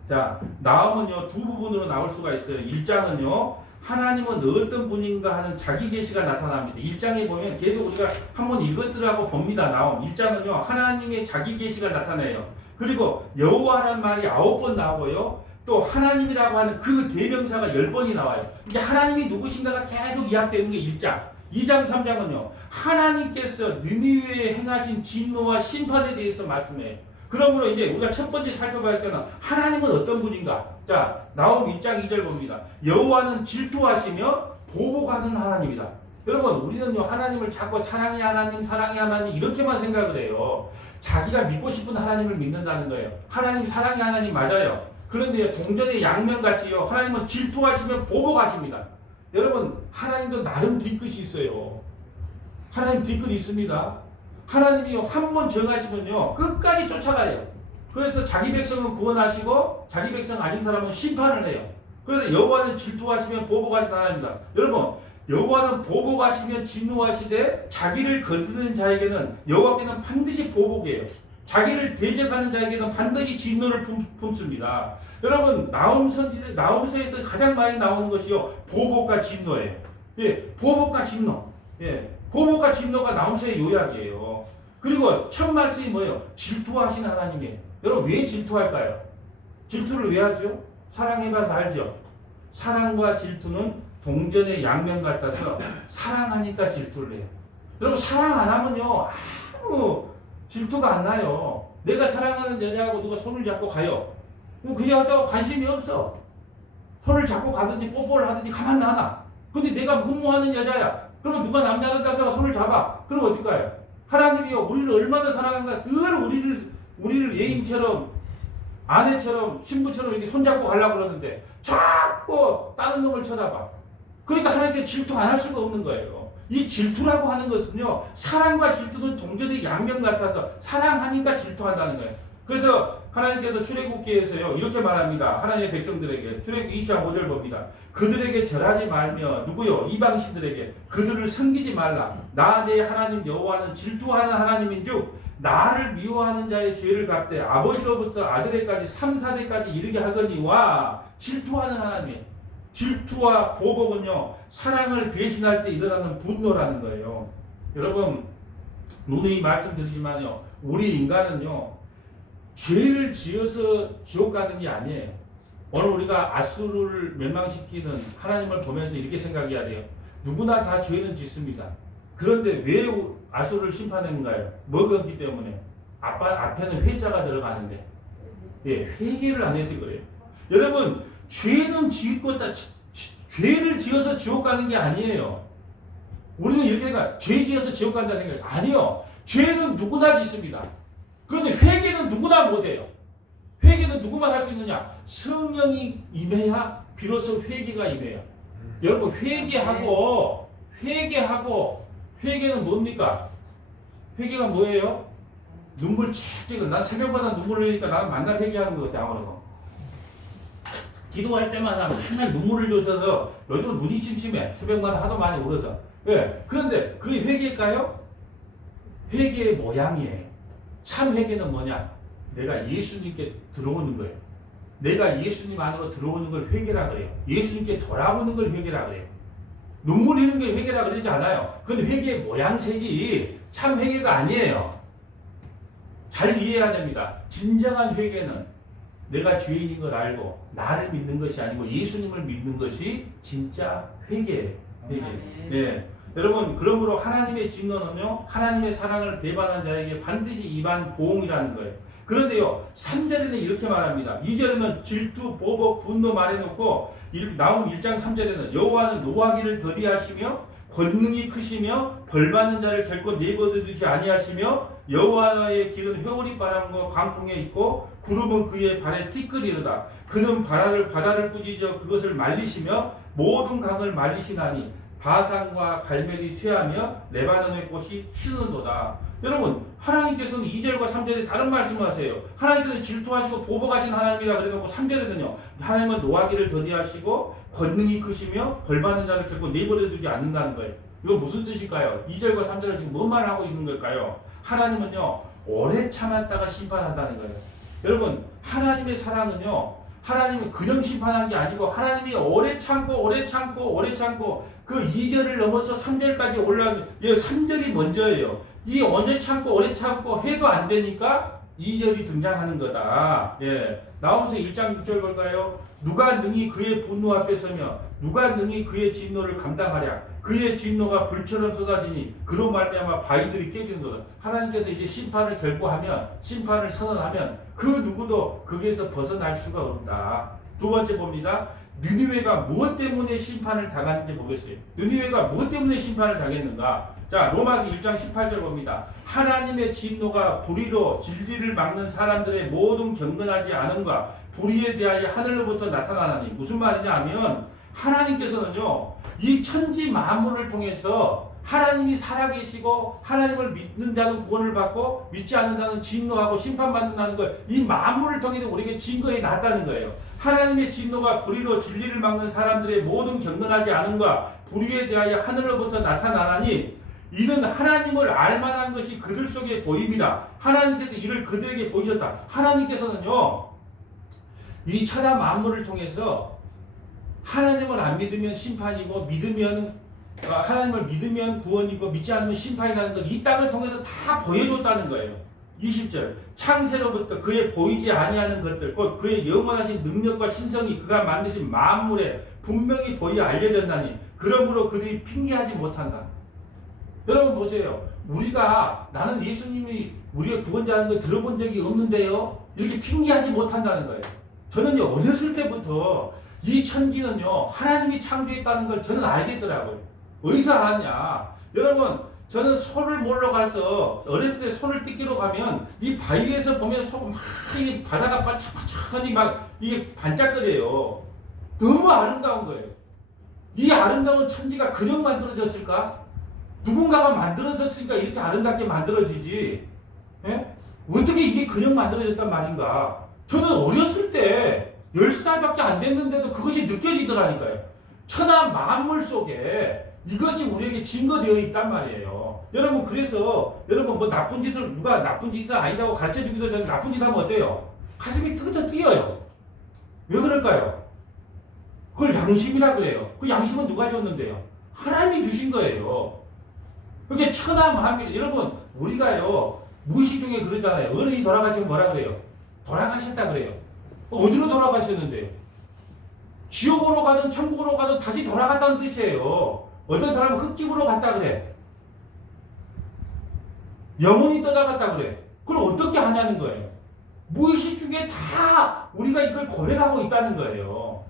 자, 나음은요 두 부분으로 나올 수가 있어요. 1장은요 하나님은 어떤 분인가 하는 자기 계시가 나타납니다. 1장에 보면 계속 우리가 한번 읽었더라고 봅니다. 나옴 1장은요 하나님의 자기 계시가 나타나요. 그리고 여호와라는 말이 9번 나오고요. 또 하나님이라고 하는 그 대명사가 10번이 나와요. 이제 하나님이 누구신가가 계속 이야기되는 게 1장. 2장 3장은요 하나님께서 느니웨에 행하신 진노와 심판에 대해서 말씀해요. 그러므로 이제 우리가 첫 번째 살펴봐야 할 때는 하나님은 어떤 분인가? 자, 나옴 1장 2절 봅니다. 여호와는 질투하시며 보복하는 하나님이다. 여러분 우리는요 하나님을 자꾸 사랑의 하나님 사랑의 하나님 이렇게만 생각을 해요. 자기가 믿고 싶은 하나님을 믿는다는 거예요. 하나님 사랑의 하나님 맞아요. 그런데 동전의 양면같이요 하나님은 질투하시며 보복하십니다. 여러분 하나님도 나름 뒤끝이 있어요. 하나님 뒤끝이 있습니다. 하나님이 한 번 정하시면요 끝까지 쫓아가요. 그래서 자기 백성은 구원하시고 자기 백성 아닌 사람은 심판을 해요. 그래서 여호와는 질투하시면 보복하신 하나님입니다. 여러분 여호와는 보복하시면 진노하시되 자기를 거스르는 자에게는 여호와께는 반드시 보복이에요. 자기를 대적하는 자에게는 반드시 진노를 품습니다. 여러분 나홈서에서 가장 많이 나오는 것이요 보복과 진노예요. 예, 보복과 진노. 예, 보복과 진노가 나홈서의 요약이에요. 그리고 첫 말씀이 뭐예요? 질투하시는 하나님이에요. 여러분 왜 질투할까요? 질투를 왜 하죠? 사랑해봐서 알죠? 사랑과 질투는 동전의 양면 같아서 사랑하니까 질투를 해요. 여러분 사랑 안 하면요 아무 질투가 안 나요. 내가 사랑하는 여자하고 누가 손을 잡고 가요. 그 여자하고 관심이 없어. 손을 잡고 가든지 뽀뽀를 하든지 가만 놔놔. 근데 내가 흠모하는 여자야. 그러면 누가 남자를 잡다가 손을 잡아. 그럼 어떨까요? 하나님이요 우리를 얼마나 사랑하는가. 늘 우리를 예인처럼 아내처럼 신부처럼 이렇게 손잡고 가려고 그러는데 자꾸 다른 놈을 쳐다봐. 그러니까 하나님께 질투 안 할 수가 없는 거예요. 이 질투라고 하는 것은요 사랑과 질투는 동전의 양면 같아서 사랑하니까 질투한다는 거예요. 그래서 하나님께서 출애굽기에서요 이렇게 말합니다. 하나님의 백성들에게 출애굽기 2장 5절 봅니다. 그들에게 절하지 말며 누구요? 이방신들에게 그들을 섬기지 말라. 나 내 하나님 여호와는 질투하는 하나님인즉 나를 미워하는 자의 죄를 갚되 아버지로부터 아들에까지 3, 4대까지 이르게 하거니와 질투하는 하나님. 질투와 보복은요 사랑을 배신할 때 일어나는 분노라는 거예요. 여러분 누누이 말씀드리지만요 우리 인간은요 죄를 지어서 지옥 가는 게 아니에요. 오늘 우리가 아수르를 멸망시키는 하나님을 보면서 이렇게 생각해야 돼요. 누구나 다 죄는 짓습니다. 그런데 왜 아수르를 심판했는가요? 먹었기 때문에. 앞에는 회자가 들어가는데, 예, 회개를 안 해서 그래요. 여러분, 죄는 짓고 죄를 지어서 지옥 가는 게 아니에요. 우리는 이렇게 생각, 죄 지어서 지옥 간다는 생각 아니요. 죄는 누구나 짓습니다. 그런데 회개는 누구나 못해요. 회개는 누구만 할 수 있느냐? 성령이 임해야 비로소 회개가 임해요. 여러분, 회개하고 회개는 뭡니까? 회개가 뭐예요? 눈물 칙칙. 난 새벽마다 눈물 흘리니까 나는 만날 회개하는 것 같아. 아무래도 기도할 때마다 맨날 눈물을 줘서 요즘 눈이 침침해. 새벽마다 하도 많이 울어서. 예. 그런데 그게 회개일까요? 회개의 모양이에요. 참 회개는 뭐냐? 내가 예수님께 들어오는 거예요. 내가 예수님 안으로 들어오는 걸 회개라 그래요. 예수님께 돌아오는 걸 회개라 그래요. 눈물 흘리는 걸 회개라 그러지 않아요. 그건 회개의 모양새지 참 회개가 아니에요. 잘 이해해야 됩니다. 진정한 회개는 내가 죄인인 걸 알고 나를 믿는 것이 아니고 예수님을 믿는 것이 진짜 회개예요. 회개. 네. 여러분, 그러므로 하나님의 진노는요, 하나님의 사랑을 배반한 자에게 반드시 임한 보응이라는 거예요. 그런데요, 3절에는 이렇게 말합니다. 2절에는 질투, 보복, 분노 말해놓고 나움 1장 3절에는 여호와는 노하기를 더디하시며 권능이 크시며 벌받는 자를 결코 내버려두지 아니하시며 여호와의 길은 회오리 바람과 광풍에 있고 구름은 그의 발에 티끌이로다. 그는 바다를 꾸짖어 그것을 말리시며 모든 강을 말리시나니 바산과 갈멜이 쇠하며 레바논의 꽃이 희는도다. 여러분, 하나님께서는 2절과 3절에 다른 말씀을 하세요. 하나님께서는 질투하시고 보복하신 하나님이라 그래놓고 3절에는요, 하나님은 노하기를 더디하시고 권능이 크시며 벌받는 자를 결코 내버려두지 않는다는 거예요. 이거 무슨 뜻일까요? 2절과 3절은 지금 뭔 말을 하고 있는 걸까요? 하나님은요, 오래 참았다가 심판한다는 거예요. 여러분, 하나님의 사랑은요, 하나님은 그냥 심판한 게 아니고 하나님이 오래 참고 그 2절을 넘어서 3절까지 올라가면 3절이 먼저예요. 이 오래 참고 해도 안 되니까 2절이 등장하는 거다. 예. 나오면서 1장 6절 볼까요? 누가 능히 그의 분노 앞에 서며 누가 능히 그의 진노를 감당하랴. 그의 진노가 불처럼 쏟아지니 그로 말미암아 바위들이 깨지는도다. 하나님께서 이제 심판을 결고하면, 심판을 선언하면 그 누구도 거기에서 벗어날 수가 없다. 두 번째 봅니다. 느니웨가 무엇 때문에 심판을 당하는지 보겠어요. 느니웨가 무엇 때문에 심판을 당했는가? 자, 로마서 1장 18절 봅니다. 하나님의 진노가 불의로 진리를 막는 사람들의 모든 경건하지 않음과 불의에 대하여 하늘로부터 나타나나니. 무슨 말이냐 하면 하나님께서는요, 이 천지 만물을 통해서 하나님이 살아계시고 하나님을 믿는 자는 구원을 받고 믿지 않는 자는 진노하고 심판받는다는 걸 이 만물을 통해서 우리에게 증거해 놨다는 거예요. 하나님의 진노가 불의로 진리를 막는 사람들의 모든 경건하지 않음과 불의에 대하여 하늘로부터 나타나나니 이는 하나님을 알만한 것이 그들 속에 보입니다. 하나님께서 이를 그들에게 보이셨다. 하나님께서는요, 이 천하 만물을 통해서 하나님을 안 믿으면 심판이고 하나님을 믿으면 구원이고 믿지 않으면 심판이라는 걸 이 땅을 통해서 다 보여줬다는 거예요. 20절 창세로부터 그의 보이지 아니하는 것들 곧 그의 영원하신 능력과 신성이 그가 만드신 만물에 분명히 보여 알려졌나니 그러므로 그들이 핑계하지 못한다. 여러분 보세요. 나는 예수님이 우리의 구원자라는 걸 들어본 적이 없는데요, 이렇게 핑계하지 못한다는 거예요. 저는요, 어렸을 때부터 이 천지는요, 하나님이 창조했다는 걸 저는 알겠더라고요. 어디서 알았냐? 여러분, 저는 소를 몰러 가서 어렸을 때 소를 뜯기러 가면 이 바위에서 보면 소가 막 이 바다가 반짝반짝하니 막 이게 반짝거려요. 너무 아름다운 거예요. 이 아름다운 천지가 그냥 만들어졌을까? 누군가가 만들어졌으니까 이렇게 아름답게 만들어지지. 예? 어떻게 이게 그냥 만들어졌단 말인가? 저는 어렸을 때 10살밖에 안 됐는데도 그것이 느껴지더라니까요. 천하 만물 속에 이것이 우리에게 증거되어 있단 말이에요. 여러분, 그래서 여러분 뭐 나쁜 짓을 누가 나쁜 짓은 아니라고 가르쳐 주기도 전에 나쁜 짓 하면 어때요? 가슴이 뜨뜻 뛰어요. 왜 그럴까요? 그걸 양심이라 그래요. 그 양심은 누가 줬는데요? 하나님이 주신 거예요. 그게 천하 만물. 여러분, 우리가요 무의식 중에 그러잖아요. 어른이 돌아가시면 뭐라 그래요? 돌아가셨다 그래요. 어디로 돌아가셨는데요? 지옥으로 가든 천국으로 가든 다시 돌아갔다는 뜻이에요. 어떤 사람은 흙집으로 갔다 그래. 영혼이 떠나갔다 그래. 그럼 어떻게 하냐는 거예요. 무의식 중에 다 우리가 이걸 고백하고 있다는 거예요.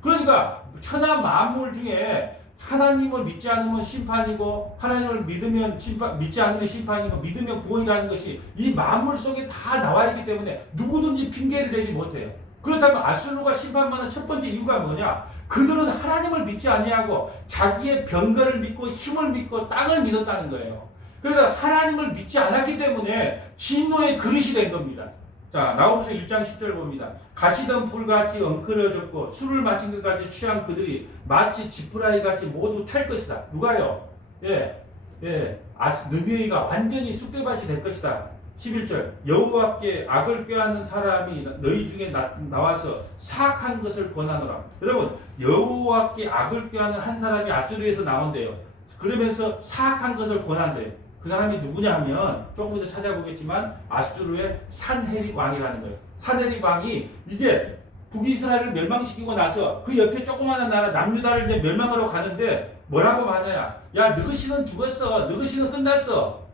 그러니까 천하 만물 중에 하나님을 믿지 않으면 심판이고 하나님을 믿으면 믿지 않으면 심판이고 믿으면 구원이라는 것이 이 만물 속에 다 나와 있기 때문에 누구든지 핑계를 대지 못해요. 그렇다면 아수르가 심판받는 첫 번째 이유가 뭐냐? 그들은 하나님을 믿지 아니하고 자기의 병거를 믿고 힘을 믿고 땅을 믿었다는 거예요. 그래서 하나님을 믿지 않았기 때문에 진노의 그릇이 된 겁니다. 자, 나홈서 1장 10절 봅니다. 가시던 풀같이 엉클어졌고 술을 마신 것 같이 취한 그들이 마치 지푸라기 같이 모두 탈 것이다. 누가요? 느헤미가 완전히 쑥대밭이 될 것이다. 11절 여호와께 악을 꾀하는 사람이 너희 중에 나와서 사악한 것을 권하노라. 여러분, 여호와께 악을 꾀하는 한 사람이 아수르에서 나온대요. 그러면서 사악한 것을 권한대요. 그 사람이 누구냐 하면 조금 더 찾아보겠지만 아수르의 산헤립 왕이라는 거예요. 산헤립 왕이 이제 북이스라엘을 멸망시키고 나서 그 옆에 조그마한 나라 남유다를 이제 멸망하러 가는데 뭐라고 하냐? 야, 너희는 죽었어. 너희는 끝났어.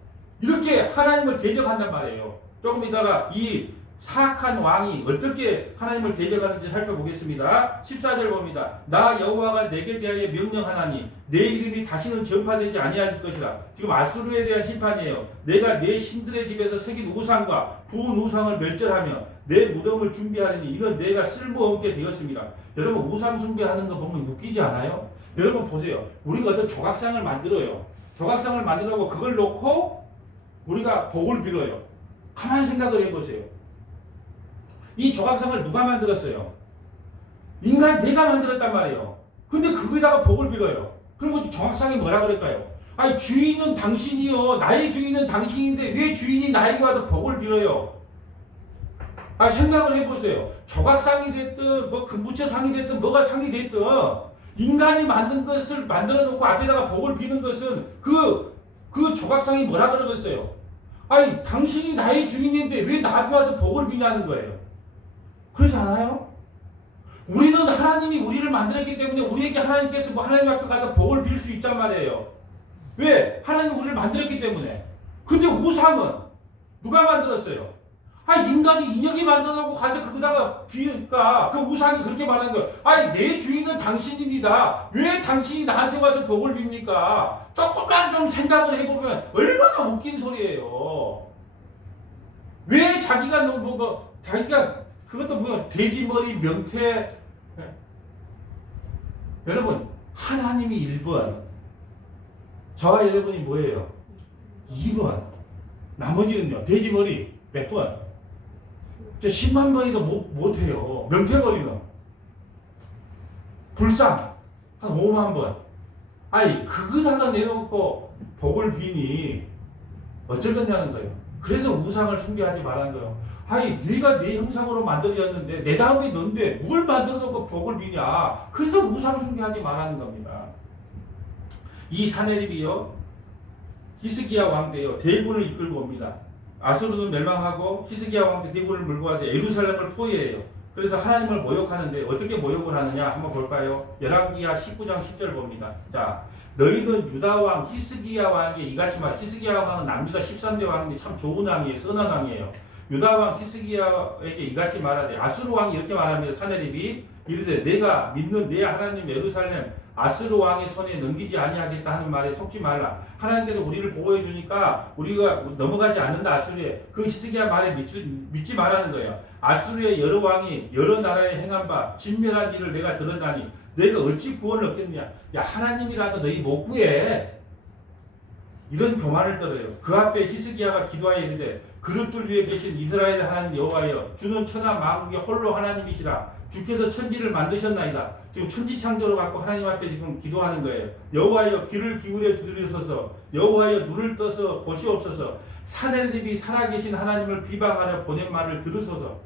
이렇게 하나님을 대적한단 말이에요. 조금 이따가 이 사악한 왕이 어떻게 하나님을 대적하는지 살펴보겠습니다. 14절 봅니다. 나 여호와가 내게 대하여 명령하나니 내 이름이 다시는 전파되지 아니할 것이라. 지금 아수르에 대한 심판이에요. 내가 내 신들의 집에서 새긴 우상과 부은 우상을 멸절하며 내 무덤을 준비하리니 이는 내가 쓸모없게 되었습니다. 여러분, 우상 숭배하는 거 보면 웃기지 않아요? 여러분 보세요. 우리가 어떤 조각상을 만들어요. 조각상을 만들고 그걸 놓고 우리가 복을 빌어요. 가만히 생각을 해보세요. 이 조각상을 누가 만들었어요? 내가 만들었단 말이에요. 근데 거기다가 복을 빌어요. 그럼 그 조각상이 뭐라 그럴까요? 아니, 주인은 당신이요. 나의 주인은 당신인데 왜 주인이 나에게 와서 복을 빌어요? 생각을 해보세요. 조각상이 됐든 뭐 금부처상이 됐든 뭐가 상이 됐든 인간이 만든 것을 만들어 놓고 앞에다가 복을 비는 것은 그 조각상이 뭐라 그러겠어요? 아니, 당신이 나의 주인인데 왜 나한테 와서 복을 비냐는 거예요. 그렇지 않아요? 우리는 하나님이 우리를 만들었기 때문에 우리에게 하나님께서 하나님 앞에 가서 복을 빌 수 있단 말이에요. 왜? 하나님이 우리를 만들었기 때문에. 근데 우상은 누가 만들었어요? 인간이 인형이 만들어놓고 가서 거기다가 비니까 그 우상이 그렇게 말하는 거예요. 내 주인은 당신입니다. 왜 당신이 나한테 와서 복을 빕니까? 조금만 좀 생각을 해보면 얼마나 웃긴 소리예요. 왜 자기가 자기가 그것도 뭐야? 돼지머리, 명태. 여러분, 하나님이 1번, 저와 여러분이 뭐예요? 2번. 나머지는요, 돼지머리 몇 번? 10만 번이도 못해요. 명태머리는. 불상 한 5만 번. 그거다가 내놓고 복을 비니 어쩌겠냐는 거예요. 그래서 우상을 숭배하지 말라는 거예요. 네가 내 형상으로 만들어졌는데 내 다음에 넌데 뭘 만들어 놓고 복을 비냐. 그래서 우상 숭배하지 말라는 겁니다. 이 산헤립이요, 히스기야 왕대요, 대군을 이끌고 옵니다. 아수르는 멸망하고 히스기야 왕대 대군을 물고 와서 예루살렘을 포위해요. 그래서 하나님을 모욕하는데 어떻게 모욕을 하느냐 한번 볼까요? 열왕기하 19장 10절 봅니다. 자, 너희는 유다 왕 히스기야 왕에게 이같이 말해. 히스기야 왕은 남유다 13대 왕인데 참 좋은 왕이에요. 선한 왕이에요. 유다 왕 히스기야에게 이같이 말하되, 아수르 왕이 이렇게 말합니다. 산헤립이 이르되 내가 믿는 내 하나님 예루살렘 아수르 왕의 손에 넘기지 아니하겠다 하는 말에 속지 말라. 하나님께서 우리를 보호해 주니까 우리가 넘어가지 않는다. 아수르에 그 히스기야 말에 믿지 말라는 거예요. 아수르의 여러 왕이 여러 나라에 행한 바 진멸한 일을 내가 들었나니 내가 어찌 구원을 얻겠느냐. 야, 하나님이라도 너희 못 구해. 이런 교만을 떨어요. 그 앞에 히스기야가 기도하여 이르되, 그릇들 위에 계신 이스라엘 하나님 여호와여, 주는 천하 만국의 홀로 하나님이시라. 주께서 천지를 만드셨나이다. 지금 천지 창조를 갖고 하나님 앞에 지금 기도하는 거예요. 여호와여, 귀를 기울여 주시옵소서. 여호와여, 눈을 떠서 보시옵소서. 산헤립이 살아계신 하나님을 비방하려 보낸 말을 들으소서.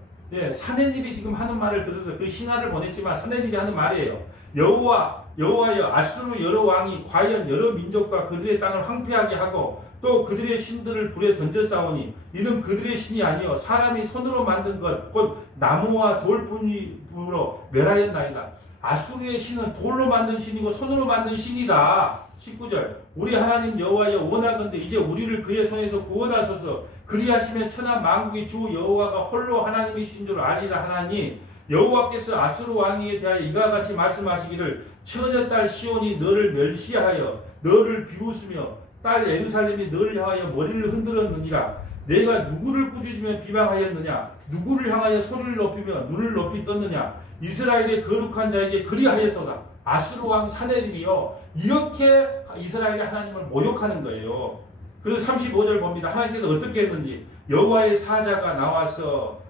산헤립이 지금 하는 말을 들으소서. 그 신하를 보냈지만 산헤립이 하는 말이에요. 여호와여, 아수르 여러 왕이 과연 여러 민족과 그들의 땅을 황폐하게 하고 또 그들의 신들을 불에 던져 싸우니 이는 그들의 신이 아니요 사람이 손으로 만든 것 곧 나무와 돌뿐으로 멸하였나이다. 아수르의 신은 돌로 만든 신이고 손으로 만든 신이다. 19절 우리 하나님 여호와여 원하건대 이제 우리를 그의 손에서 구원하소서. 그리하시면 천하 만국의 주 여호와가 홀로 하나님이신 줄 아리라 하나니 여호와께서 아수르 왕위에 대하여 이와 같이 말씀하시기를 처녀딸 시온이 너를 멸시하여 너를 비웃으며 딸 예루살렘이 너를 향하여 머리를 흔들었느니라. 내가 누구를 꾸짖으며 비방하였느냐 누구를 향하여 소리를 높이며 눈을 높이 떴느냐 이스라엘의 거룩한 자에게 그리하였도다. 아수르 왕 사네립이요 이렇게 이스라엘의 하나님을 모욕하는 거예요. 그래서 35절 봅니다. 하나님께서 어떻게 했는지 여호와의 사자가 나와서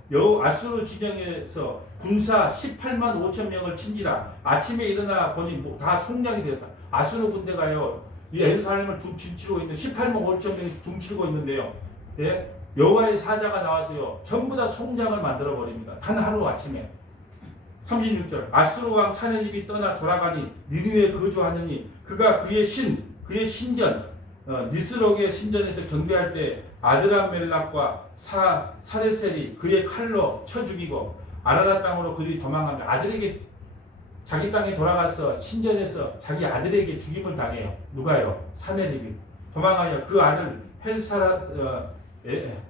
아수르 진영에서 군사 18만 5천 명을 친지라. 아침에 일어나 보니 다 속량이 되었다. 아수르 군대가요 이 예루살렘을 둥치고 있는 18만 5천 명이 둥치고 있는데요. 예? 여호와의 사자가 나와서요 전부 다 속량을 만들어 버립니다. 단 하루 아침에. 36절 아수르 왕 사네립이 떠나 돌아가니 니느웨에 거주하느니 그가 그의 신전 니스록의 신전에서 경배할 때 아드람멜락과 사레셀이 그의 칼로 쳐 죽이고 아라라 땅으로 그들이 도망합니다. 아들에게 자기 땅에 돌아가서 신전에서 자기 아들에게 죽임을 당해요. 누가요? 사네립이 도망하여 그 아들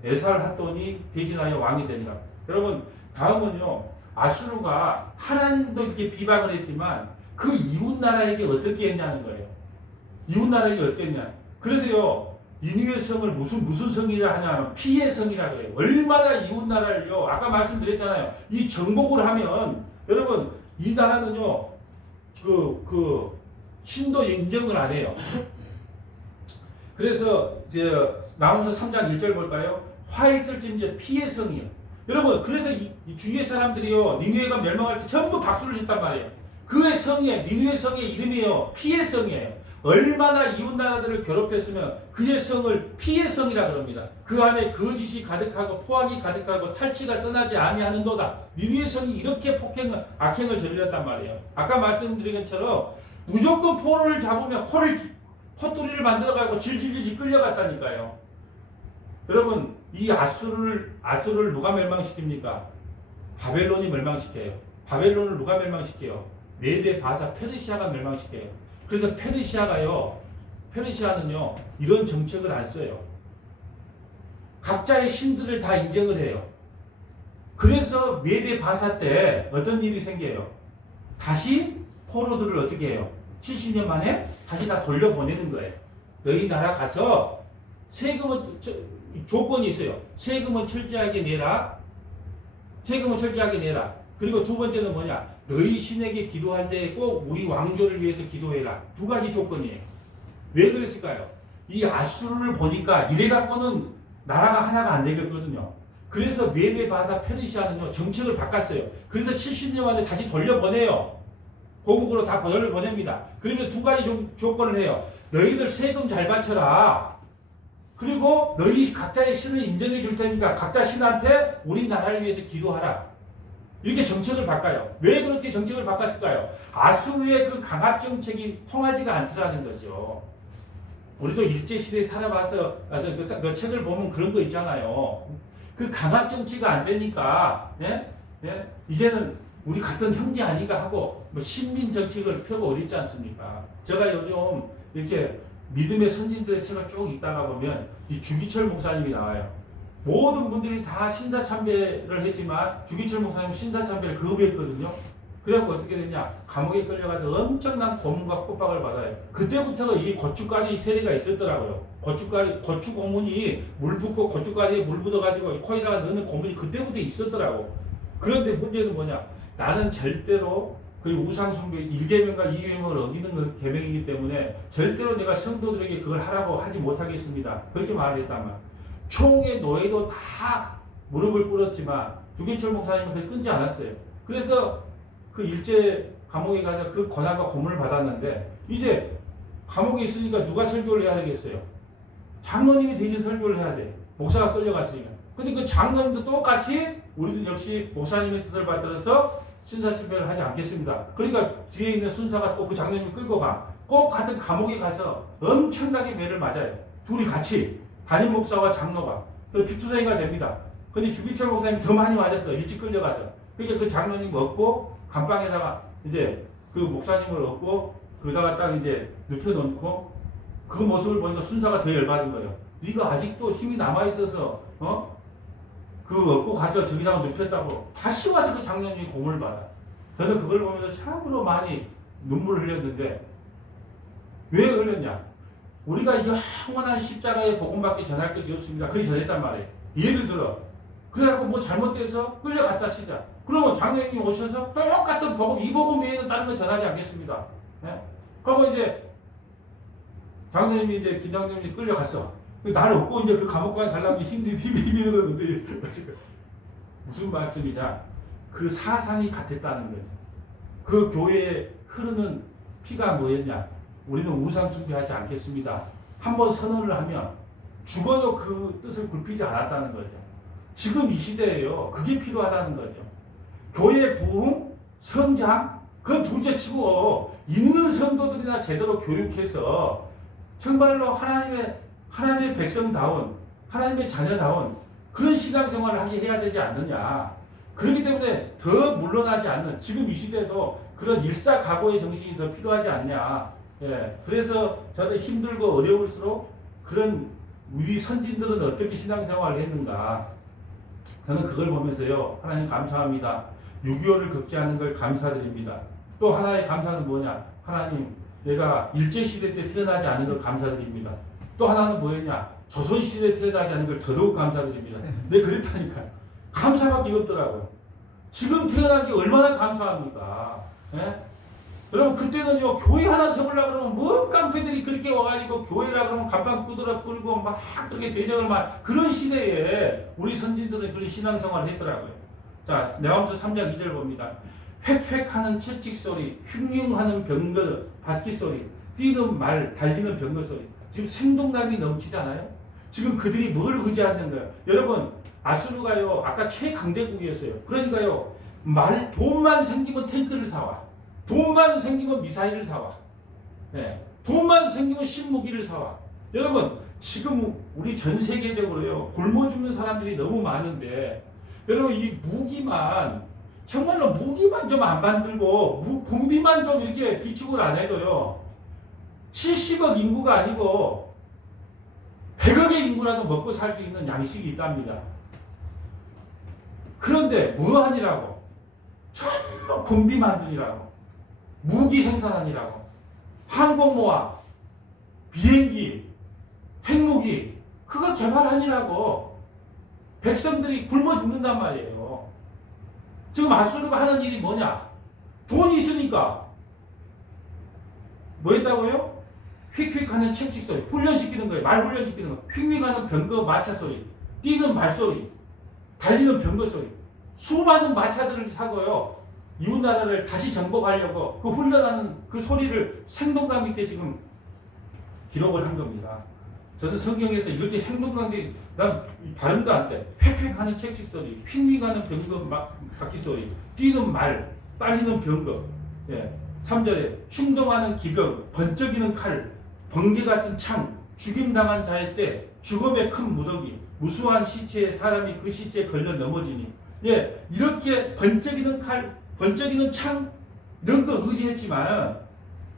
에살핫돈이 대신하여 왕이 되니라. 여러분 다음은요 아수르가 하나님도 이렇게 비방을 했지만 그 이웃 나라에게 어떻게 했냐는 거예요. 이웃 나라에게 어땠냐. 그래서요 니느웨 성을 무슨 성이라 하냐면 피해 성이라고 해요. 얼마나 이웃 나라를요 아까 말씀드렸잖아요. 이 정복을 하면 여러분 이 나라는요 그 신도 인정을 안 해요. 그래서 이제 나홈서 3장 1절 볼까요? 화 있을진저 피해 성이요. 여러분 그래서 이 주위의 사람들이요 니느웨가 멸망할 때 전부 박수를 쳤단 말이에요. 그의 성에 니느웨 성의 이름이요 피해 성이에요. 얼마나 이웃 나라들을 괴롭혔으면 그의 성을 피해 성이라 그럽니다. 그 안에 거짓이 가득하고 포악이 가득하고 탈취가 떠나지 아니하는도다. 니느웨 성이 이렇게 악행을 저질렀단 말이에요. 아까 말씀드린 것처럼 무조건 포로를 잡으면 헛도리를 만들어가지고 질질질 끌려갔다니까요. 여러분 이 아수르를 누가 멸망시킵니까? 바벨론이 멸망시켜요. 바벨론을 누가 멸망시켜요? 메데 바사 페르시아가 멸망시켜요. 그래서 페르시아는요 이런 정책을 안 써요. 각자의 신들을 다 인정을 해요. 그래서 메데 바사 때 어떤 일이 생겨요? 다시 포로들을 어떻게 해요? 70년 만에 다시 다 돌려보내는 거예요. 너희 나라 가서 세금은 조건이 있어요. 세금은 철저하게 내라. 그리고 두 번째는 뭐냐? 너희 신에게 기도할 때 꼭 우리 왕조를 위해서 기도해라. 두 가지 조건이에요. 왜 그랬을까요? 이 아수르를 보니까 이래 갖고는 나라가 하나가 안 되겠거든요. 그래서 메데 바사 페르시아는요 정책을 바꿨어요. 그래서 70년 만에 다시 돌려보내요. 고국으로 다 돌려보냅니다. 그러면 두 가지 조건을 해요. 너희들 세금 잘 바쳐라. 그리고 너희 각자의 신을 인정해 줄 테니까 각자 신한테 우리 나라를 위해서 기도하라. 이렇게 정책을 바꿔요. 왜 그렇게 정책을 바꿨을까요? 아수르의 그 강압 정책이 통하지가 않더라는 거죠. 우리도 일제시대에 살아봐서 그 책을 보면 그런 거 있잖아요. 그 강압 정치가 안 되니까 이제는 우리 같은 형제 아닌가 하고 뭐 신민 정책을 펴고 어렵지 않습니까? 제가 요즘 이렇게 믿음의 선진들의 책을 쭉 읽다가 보면 이 주기철 목사님이 나와요. 모든 분들이 다 신사참배를 했지만 주기철 목사님은 신사참배를 거부했거든요. 그래갖고 어떻게 됐냐? 감옥에 끌려가서 엄청난 고문과 콧박을 받아요. 그때부터가 이 고춧가루 세례가 있었더라고요. 고추 고문이 물 붓고 고춧가루에 물 묻어가지고 코에다가 넣는 고문이 그때부터 있었더라고. 그런데 문제는 뭐냐? 나는 절대로 그 우상숭배 1계명과 2계명을 어기는 그 계명이기 때문에 절대로 내가 성도들에게 그걸 하라고 하지 못하겠습니다. 그렇게 말했단 말. 총의 노예도 다 무릎을 꿇었지만 주기철 목사님은 그걸 끊지 않았어요. 그래서 그 일제 감옥에 가서 그 권한과 고문을 받았는데 이제 감옥에 있으니까 누가 설교를 해야 되겠어요? 장로님이 대신 설교를 해야 돼. 목사가 끌려갔으니까. 근데 그 장로님도 똑같이 우리도 역시 목사님의 뜻을 받들어서 신사침배를 하지 않겠습니다. 그러니까 뒤에 있는 순사가 또 그 장로님을 끌고 가. 꼭 같은 감옥에 가서 엄청나게 매를 맞아요. 둘이 같이 담임 목사와 장로가 그 피투성이가 됩니다. 근데 주기철 목사님이 더 많이 맞았어. 일찍 끌려가서. 그러니까 그 장로님 얻고 감방에다가 이제 그 목사님을 얻고 그러다가 딱 이제 눕혀놓고 그 모습을 보니까 순사가 더 열받은 거예요. 네가 아직도 힘이 남아있어서 그 얻고 가서 저기다가 눕혔다고 다시 와서 그 장로님이 공을 받아. 저는 그걸 보면서 참으로 많이 눈물을 흘렸는데 왜 흘렸냐? 우리가 영원한 십자가의 복음밖에 전할 것이 없습니다. 그리 전했단 말이에요. 예를 들어 그래갖고 뭐 잘못돼서 끌려갔다 치자. 그러면 장로님이 오셔서 똑같은 복음, 이 복음 외에는 다른 거 전하지 않겠습니다. 네? 그러면 이제 장로님이 이제 김장로님이 끌려갔어. 나를 얻고 이제 그 감옥까지 가려면 힘이 들었는데 무슨 말씀이냐? 그 사상이 같았다는 거죠. 그 교회에 흐르는 피가 뭐였냐? 우리는 우상 숭배하지 않겠습니다. 한번 선언을 하면 죽어도 그 뜻을 굴피지 않았다는 거죠. 지금 이 시대에요. 그게 필요하다는 거죠. 교회 부흥, 성장, 그건 둘째치고 있는 성도들이나 제대로 교육해서 정말로 하나님의 백성다운, 하나님의 자녀다운 그런 신앙생활을 하게 해야 되지 않느냐. 그렇기 때문에 더 물러나지 않는 지금 이 시대에도 그런 일사각오의 정신이 더 필요하지 않냐. 예, 그래서 저는 힘들고 어려울수록 그런 우리 선진들은 어떻게 신앙생활을 했는가. 저는 그걸 보면서요. 하나님 감사합니다. 6.25를 극지하는 걸 감사드립니다. 또 하나의 감사는 뭐냐. 하나님 내가 일제시대 때 태어나지 않은 걸 감사드립니다. 또 하나는 뭐였냐. 조선시대에 태어나지 않은 걸 더더욱 감사드립니다. 네, 그랬다니까. 감사밖에 없더라고요. 지금 태어난 게 얼마나 감사합니까? 예? 여러분 그때는요 교회 하나 세우려고 그러면 뭔 깡패들이 그렇게 와가지고 교회라 그러면 간판 꾸들어 끌고 막 그렇게 대적을 막 그런 시대에 우리 선진들은 그런 신앙생활을 했더라고요. 자 내왕서 3장 2절 봅니다. 획획하는 채찍 소리, 흉흉하는 병거 바퀴 소리, 뛰는 말, 달리는 병거 소리. 지금 생동감이 넘치잖아요. 지금 그들이 뭘 의지하는 거예요? 여러분 아수르가요 아까 최강대국이었어요. 그러니까요 돈만 생기면 탱크를 사와. 돈만 생기면 미사일을 사와. 네. 돈만 생기면 신무기를 사와. 여러분 지금 우리 전 세계적으로요 굶어 죽는 사람들이 너무 많은데 여러분 이 무기만 정말로 무기만 좀 안 만들고 군비만 좀 이렇게 비축을 안 해도요 70억 인구가 아니고 100억의 인구라도 먹고 살 수 있는 양식이 있답니다. 그런데 뭐 하니라고? 전부 군비 만드니라고. 무기 생산하니라고. 항공모함, 비행기, 핵무기 그거 개발하니라고. 백성들이 굶어 죽는단 말이에요. 지금 아수르가 하는 일이 뭐냐? 돈이 있으니까 뭐 했다고요? 휙휙하는 채찍 소리, 훈련시키는 거예요. 말 훈련시키는 거. 휙휙하는 병거 마차 소리, 뛰는 말소리, 달리는 병거 소리. 수많은 마차들을 사고요. 이웃 나라를 다시 정복하려고 그 훈련하는 그 소리를 생동감 있게 지금 기록을 한 겁니다. 저는 성경에서 이렇게 생동감 있게 난 발음도 안 돼. 획획하는 채찍 소리, 휙휙하는 병거 바퀴 소리, 뛰는 말, 딸리는 병거. 예. 3절에 충동하는 기병, 번쩍이는 칼, 번개 같은 창, 죽임당한 자의 때, 죽음의 큰 무더기, 무수한 시체에 사람이 그 시체에 걸려 넘어지니. 예, 이렇게 번쩍이는 칼, 번쩍이는 창 이런 거 의지했지만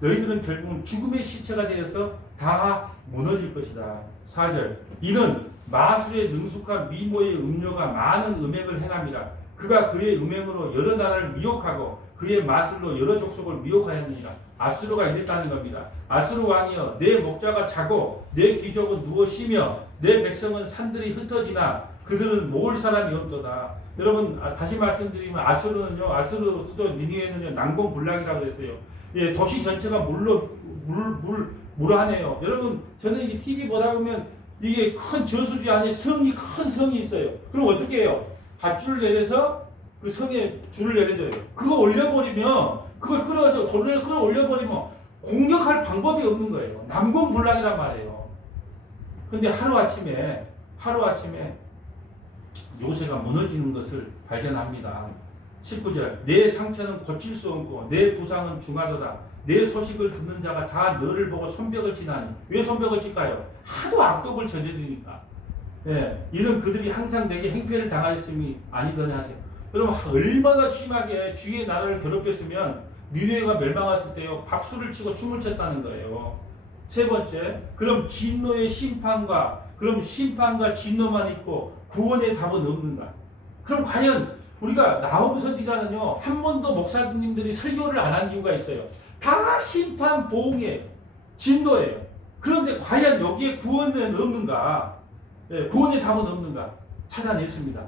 너희들은 결국은 죽음의 시체가 되어서 다 무너질 것이다. 4절 이는 마술에 능숙한 미모의 음료가 많은 음행을 행합니다. 그가 그의 음행으로 여러 나라를 미혹하고 그의 마술로 여러 족속을 미혹하였느니라. 아수르가 이랬다는 겁니다. 아수르 왕이여 내 목자가 자고 내 귀족은 누워 쉬며 내 백성은 산들이 흩어지나 그들은 모을 사람이 없도다. 여러분 다시 말씀드리면 아수르는요 아수르 수도 니니웨는요 난공불락이라고 그랬어요. 예, 도시 전체가 물하네요. 여러분 저는 이게 TV 보다 보면 이게 큰 저수지 안에 큰 성이 있어요. 그럼 어떻게 해요? 밧줄을 내려서 그 성에 줄을 내려줘요. 그거 올려버리면 그걸 끌어서 돌을 끌어올려버리면 공격할 방법이 없는 거예요. 난공불락이란 말이에요. 근데 하루아침에 요새가 무너지는 것을 발견합니다. 19절 내 상처는 고칠 수 없고 내 부상은 중하도다. 내 소식을 듣는 자가 다 너를 보고 손뼉을 치나니. 왜 손뼉을 칠까요? 하도 악독을 저지르니까. 예, 이는 그들이 항상 내게 행패를 당하였음이 아니더냐 하세요. 여러분 얼마나 심하게 주의 나라를 괴롭혔으면 니느웨가 멸망했을 때요 박수를 치고 춤을 췄다는 거예요. 세 번째, 그럼 진노의 심판과 진노만 있고 구원의 답은 없는가? 그럼 과연 우리가 나홈 선지자는요 한 번도 목사님들이 설교를 안 한 이유가 있어요. 다 심판, 보응이에요. 진노예요. 그런데 과연 여기에 구원은 없는가? 예, 구원의 답은 없는가? 찾아냈습니다.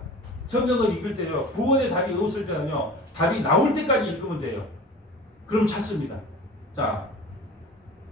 성경을 읽을 때요 구원의 답이 없을 때는요 답이 나올 때까지 읽으면 돼요. 그럼 찾습니다. 자,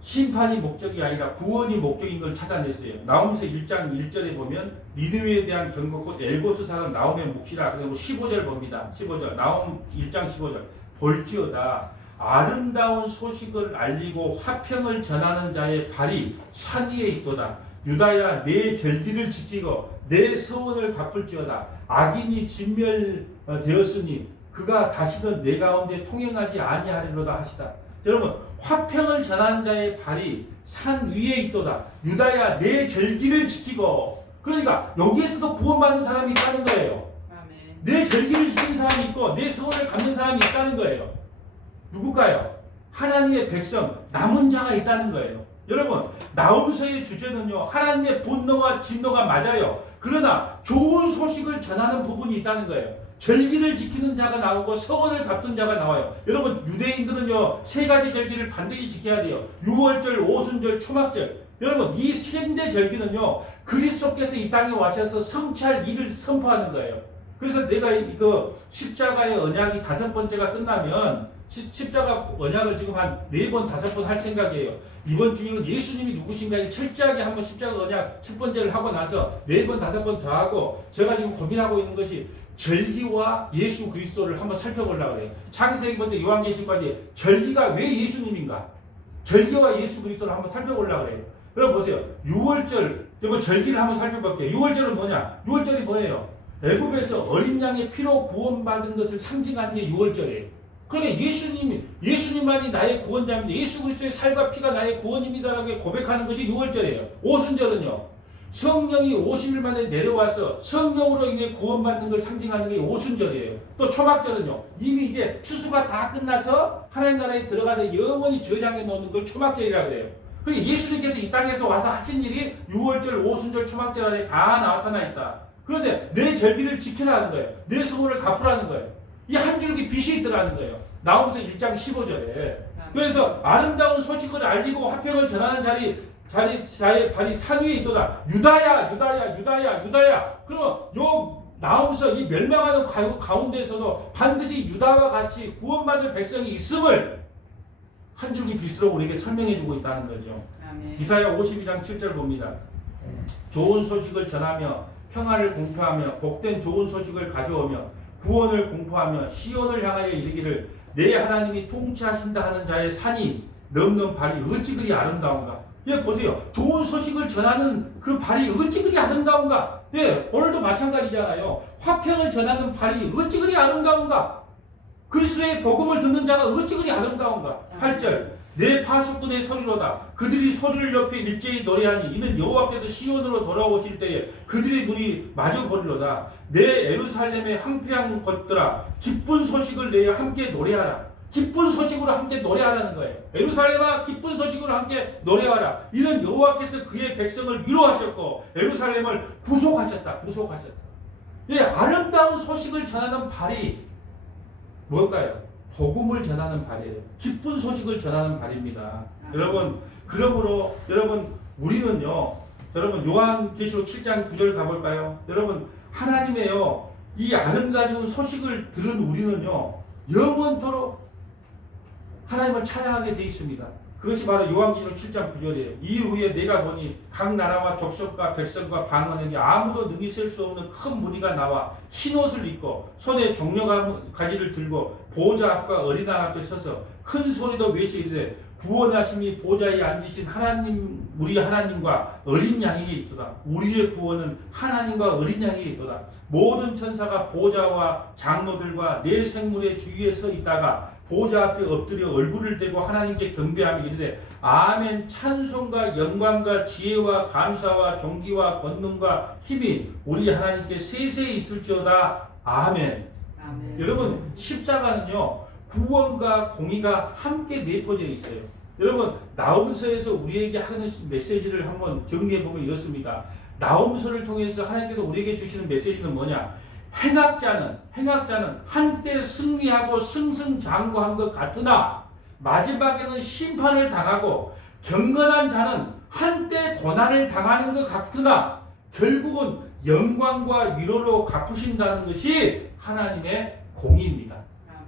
심판이 목적이 아니라 구원이 목적인 걸 찾아냈어요. 나홈서 1장 1절에 보면 니느웨에 대한 경고 곧 엘고스 사람 나홈의 몫이라. 그리고 15절 봅니다. 15절 나홈 1장 15절 볼지어다 아름다운 소식을 알리고 화평을 전하는 자의 발이 산 위에 있도다. 유다야 내 절기를 지키고 내 서원을 갚을지어다. 악인이 진멸되었으니 그가 다시는 내 가운데 통행하지 아니하리로다 하시다. 여러분 화평을 전하는 자의 발이 산 위에 있도다. 유다야 내 절기를 지키고. 그러니까 여기에서도 구원받는 사람이 있다는 거예요. 아멘. 내 절기를 지키는 사람이 있고 내 서원을 갚는 사람이 있다는 거예요. 누굴까요? 하나님의 백성 남은 자가 있다는 거예요. 여러분 나홈서의 주제는요 하나님의 분노와 진노가 맞아요. 그러나 좋은 소식을 전하는 부분이 있다는 거예요. 절기를 지키는 자가 나오고 서원을 갚는 자가 나와요. 여러분 유대인들은요 세 가지 절기를 반드시 지켜야 돼요. 유월절, 오순절, 초막절. 여러분 이 3대 절기는요 그리스도께서 이 땅에 와셔서 성취할 일을 선포하는 거예요. 그래서 내가 이거 십자가의 언약이 5번째가 끝나면 십자가 언약을 지금 한 4번, 5번 할 생각이에요. 이번 주에는 예수님이 누구신가 철저하게 한번 십자가 언약 첫 번째를 하고 나서 4번, 5번 더 하고 제가 지금 고민하고 있는 것이 절기와 예수 그리스도를 한번 살펴보려고 그래요. 창세기부터 요한계시까지 절기가 왜 예수님인가? 절기와 예수 그리스도를 한번 살펴보려고 그래요. 여러분 보세요. 6월절, 절기를 한번 살펴볼게요. 6월절은 뭐냐? 6월절이 뭐예요? 애굽에서 어린 양의 피로 구원받은 것을 상징하는 게 6월절이에요. 그러니까 예수님만이 나의 구원자입니다. 예수 그리스도의 살과 피가 나의 구원입니다라고 고백하는 것이 6월절이에요. 오순절은요. 성령이 50일 만에 내려와서 성령으로 인해 구원받는 걸 상징하는 게 오순절이에요. 또 초막절은요. 이미 이제 추수가 다 끝나서 하나님 나라에 들어가서 영원히 저장해 놓는 걸 초막절이라고 그래요. 그러니까 예수님께서 이 땅에서 와서 하신 일이 6월절, 오순절, 초막절 안에 다 나타나 있다. 그런데 내 절기를 지키라는 거예요. 내 소원을 갚으라는 거예요. 이 한 줄기 빛이 있더라는 거예요. 나오면서 1장 15절에. 그래서 아름다운 소식을 알리고 화평을 전하는 자의 발이 산 위에 있도다. 유다야, 유다야, 유다야, 유다야. 그럼 요 나오면서 이 멸망하는 가운데에서도 반드시 유다와 같이 구원받을 백성이 있음을 한 줄기 빛으로 우리에게 설명해주고 있다는 거죠. 아멘. 이사야 52장 7절 봅니다. 좋은 소식을 전하며 평화를 공표하며 복된 좋은 소식을 가져오며 구원을 공포하며 시온을 향하여 이르기를 내 하나님이 통치하신다 하는 자의 산이 넘는 발이 어찌 그리 아름다운가. 예, 보세요. 좋은 소식을 전하는 그 발이 어찌 그리 아름다운가. 예, 오늘도 마찬가지잖아요. 화평을 전하는 발이 어찌 그리 아름다운가. 그리스도의 복음을 듣는 자가 어찌 그리 아름다운가. 8절 내 파수꾼의 소리로다. 그들이 소리를 높여 일제히 노래하니 이는 여호와께서 시온으로 돌아오실 때에 그들의 눈이 마주 보리로다. 내 예루살렘의 황폐한 것들아 기쁜 소식을 내어 함께 노래하라. 기쁜 소식으로 함께 노래하라는 거예요. 예루살렘아 기쁜 소식으로 함께 노래하라. 이는 여호와께서 그의 백성을 위로하셨고 예루살렘을 구속하셨다. 구속하셨다. 예, 아름다운 소식을 전하는 발이 뭘까요? 복음을 전하는 발이에요. 기쁜 소식을 전하는 발입니다. 여러분, 그러므로 여러분 우리는요. 여러분 요한계시록 7장 9절 가볼까요? 여러분 하나님의요. 이 아름다운 소식을 들은 우리는요. 영원토록 하나님을 찬양하게 되어 있습니다. 그것이 바로 요한계시록 7장 9절이에요. 이후에 내가 보니 각 나라와 족속과 백성과 방언에게 아무도 능히 셀 수 없는 큰 무리가 나와 흰 옷을 입고 손에 종려가지를 들고 보좌 앞과 어린양 앞에 서서 큰 소리로 외치되 구원하심이 보좌에 앉으신 하나님, 우리 하나님과 어린 양에게 있도다. 우리의 구원은 하나님과 어린 양에게 있도다. 모든 천사가 보좌와 장로들과 네 생물의 주위에 서 있다가 보좌 앞에 엎드려 얼굴을 대고 하나님께 경배하며 이르되 아멘. 찬송과 영광과 지혜와 감사와 존귀와 권능과 힘이 우리 하나님께 세세히 있을지어다. 아멘. 아멘. 여러분, 십자가는요 구원과 공의가 함께 내포되어 있어요. 여러분, 나홈서에서 우리에게 하는 메시지를 한번 정리해 보면 이렇습니다. 나홈서를 통해서 하나님께서 우리에게 주시는 메시지는 뭐냐? 행악자는 한때 승리하고 승승장구한 것 같으나 마지막에는 심판을 당하고 경건한 자는 한때 고난을 당하는 것 같으나 결국은 영광과 위로로 갚으신다는 것이 하나님의 공의입니다.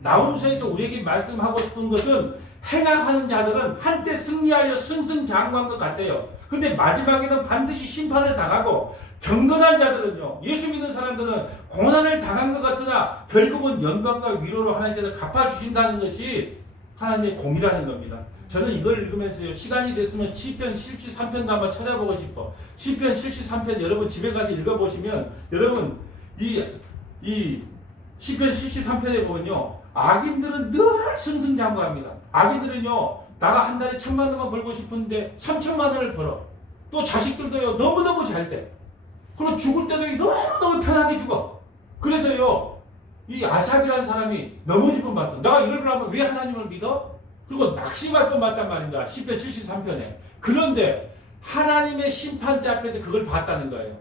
나홈서에서 우리에게 말씀하고 싶은 것은 행악하는 자들은 한때 승리하여 승승장구한 것 같아요. 근데 마지막에는 반드시 심판을 당하고 경건한 자들은요, 예수 믿는 사람들은 고난을 당한 것 같으나 결국은 영광과 위로로 하나님께서 갚아주신다는 것이 하나님의 공의라는 겁니다. 저는 이걸 읽으면서요, 시간이 됐으면 시편 73편도 한번 찾아보고 싶어. 시편 73편 여러분 집에 가서 읽어보시면 여러분 이 시편 73편에 보면요, 악인들은 늘 승승장구합니다. 악인들은요, 나가 한 달에 1,000만 원만 벌고 싶은데 3,000만 원을 벌어. 또 자식들도요, 너무너무 잘 돼. 그리고 죽을 때도 너무너무 편하게 죽어. 그래서요, 이 아삽이라는 사람이 넘어질 뻔 봤어. 내가 이걸 하면 왜 하나님을 믿어? 그리고 낙심할 뻔 봤단 말입니다. 시편 73편에. 그런데 하나님의 심판대 앞에서 그걸 봤다는 거예요.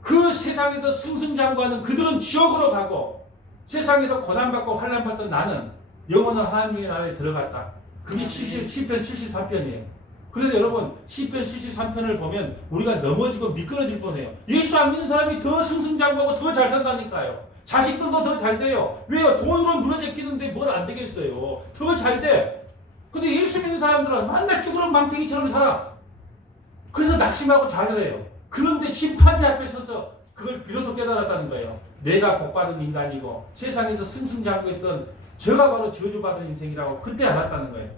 그 세상에서 승승장구하는 그들은 지옥으로 가고 세상에서 고난받고 환난받던 나는 영원한 하나님의 나라에 들어갔다. 그게 시편 73편이에요. 그래서 여러분, 시편 73편을 보면 우리가 넘어지고 미끄러질 뻔해요. 예수 안 믿는 사람이 더 승승장구하고 더 잘 산다니까요. 자식들도 더 잘 돼요. 왜요? 돈으로 무너지키는데 뭘 안 되겠어요. 더 잘 돼. 근데 예수 믿는 사람들은 맨날 쭈그런 망탱이처럼 살아. 그래서 낙심하고 좌절해요. 그런데 심판대 앞에 서서 그걸 비로소 깨달았다는 거예요. 내가 복받은 인간이고 세상에서 승승장구했던 저가 바로 저주받은 인생이라고 그때 알았다는 거예요.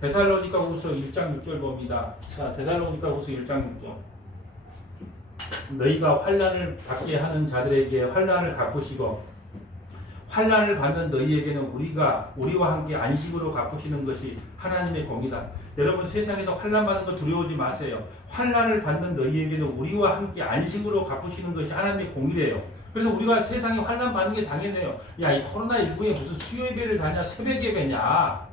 데살로니가후서 1장 6절 봅니다. 자, 데살로니가후서 1장 6절. 너희가 환난을 받게 하는 자들에게 환난을 갚으시고 환난을 받는 너희에게는 우리와 함께 안식으로 갚으시는 것이 하나님의 공이다. 여러분, 세상에서 환난 받는 거 두려워하지 마세요. 환난을 받는 너희에게는 우리와 함께 안식으로 갚으시는 것이 하나님의 공이래요. 그래서 우리가 세상에 환난 받는 게 당연해요. 야, 이 코로나19에 무슨 수요 예배를 가냐, 새벽 예배냐,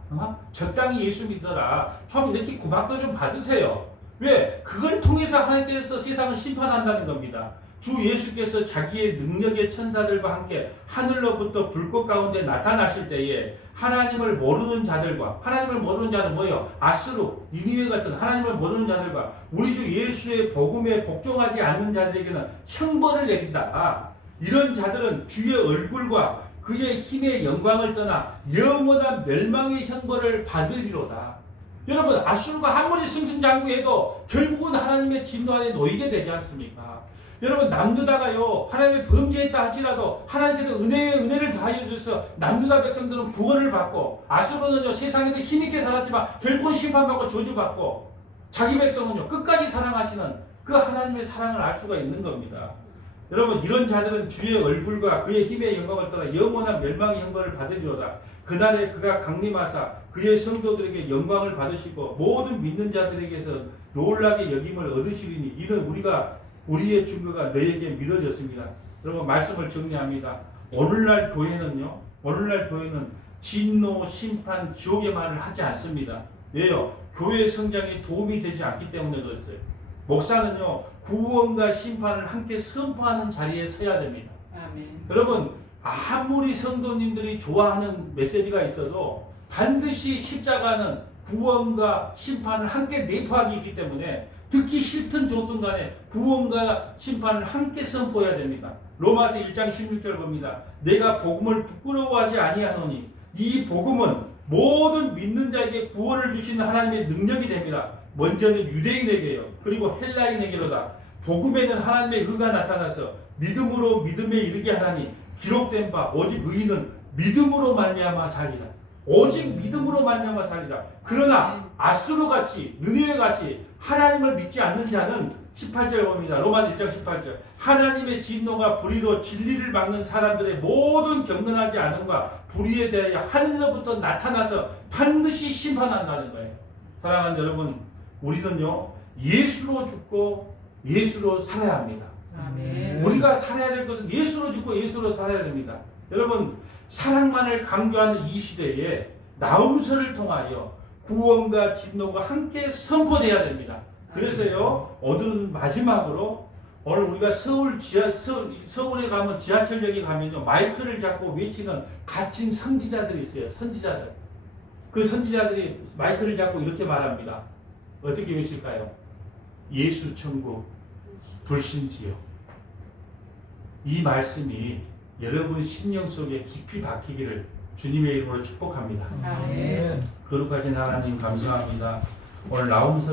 적당히 예수 믿어라. 좀 이렇게 구박도 좀 받으세요. 왜? 그걸 통해서 하나님께서 세상을 심판한다는 겁니다. 주 예수께서 자기의 능력의 천사들과 함께 하늘로부터 불꽃 가운데 나타나실 때에 하나님을 모르는 자들과, 하나님을 모르는 자는 뭐예요? 아수르, 니니웨 같은 하나님을 모르는 자들과 우리 주 예수의 복음에 복종하지 않는 자들에게는 형벌을 내린다. 이런 자들은 주의 얼굴과 그의 힘의 영광을 떠나 영원한 멸망의 형벌을 받으리로다. 여러분, 아수르가 아무리 승승장구해도 결국은 하나님의 진노 안에 놓이게 되지 않습니까? 여러분, 남유다가요, 하나님의 범죄했다 할지라도 하나님께서 은혜를 다하여 주셔서 남유다 백성들은 구원을 받고, 아수르는요, 세상에서 힘있게 살았지만 결국은 심판받고 저주받고, 자기 백성은요, 끝까지 사랑하시는 그 하나님의 사랑을 알 수가 있는 겁니다. 여러분, 이런 자들은 주의 얼굴과 그의 힘의 영광을 떠나 영원한 멸망의 형벌을 받으리로다. 그날에 그가 강림하사 그의 성도들에게 영광을 받으시고 모든 믿는 자들에게서 놀라게 여김을 얻으시리니 이는 우리의 증거가 너에게 믿어졌습니다. 여러분, 말씀을 정리합니다. 오늘날 교회는 진노, 심판, 지옥의 말을 하지 않습니다. 왜요? 교회 성장에 도움이 되지 않기 때문에 그렇어요. 목사는요, 구원과 심판을 함께 선포하는 자리에 서야 됩니다. 아멘. 여러분, 아무리 성도님들이 좋아하는 메시지가 있어도 반드시 십자가는 구원과 심판을 함께 내포하기 있기 때문에 듣기 싫든 좋든 간에 구원과 심판을 함께 선포해야 됩니다. 로마서 1장 16절 봅니다. 내가 복음을 부끄러워하지 아니하노니 이 복음은 모든 믿는 자에게 구원을 주시는 하나님의 능력이 됩니다. 먼저는 유대인에게요. 그리고 헬라인에게로다. 복음에는 하나님의 의가 나타나서 믿음으로 믿음에 이르게 하나니 기록된 바 오직 의인은 믿음으로 말미암아 살리라. 오직 믿음으로 말미암아 살리라. 그러나 아수르 같이 느니웨 같이 하나님을 믿지 않는 자는 18절 봅니다. 로마서 1장 18절. 하나님의 진노가 불의로 진리를 막는 사람들의 모든 경건하지 않음과 불의에 대하여 하늘로부터 나타나서 반드시 심판한다는 거예요. 사랑하는 여러분, 우리는요 예수로 죽고 예수로 살아야 합니다. 아멘. 우리가 살아야 될 것은 예수로 죽고 예수로 살아야 됩니다. 여러분, 사랑만을 강조하는 이 시대에 나음서를 통하여 구원과 진노가 함께 선포돼야 됩니다. 그래서요 오늘은 마지막으로 오늘 우리가 서울에 가면 지하철역에 가면요 마이크를 잡고 외치는 갇힌 선지자들이 있어요. 선지자들. 그 선지자들이 마이크를 잡고 이렇게 말합니다. 어떻게 외칠까요? 예수 천국 불신지요. 이 말씀이 여러분 심령 속에 깊이 박히기를 주님의 이름으로 축복합니다. 아멘. 거룩하신 하나님 감사합니다. 오늘 나옴서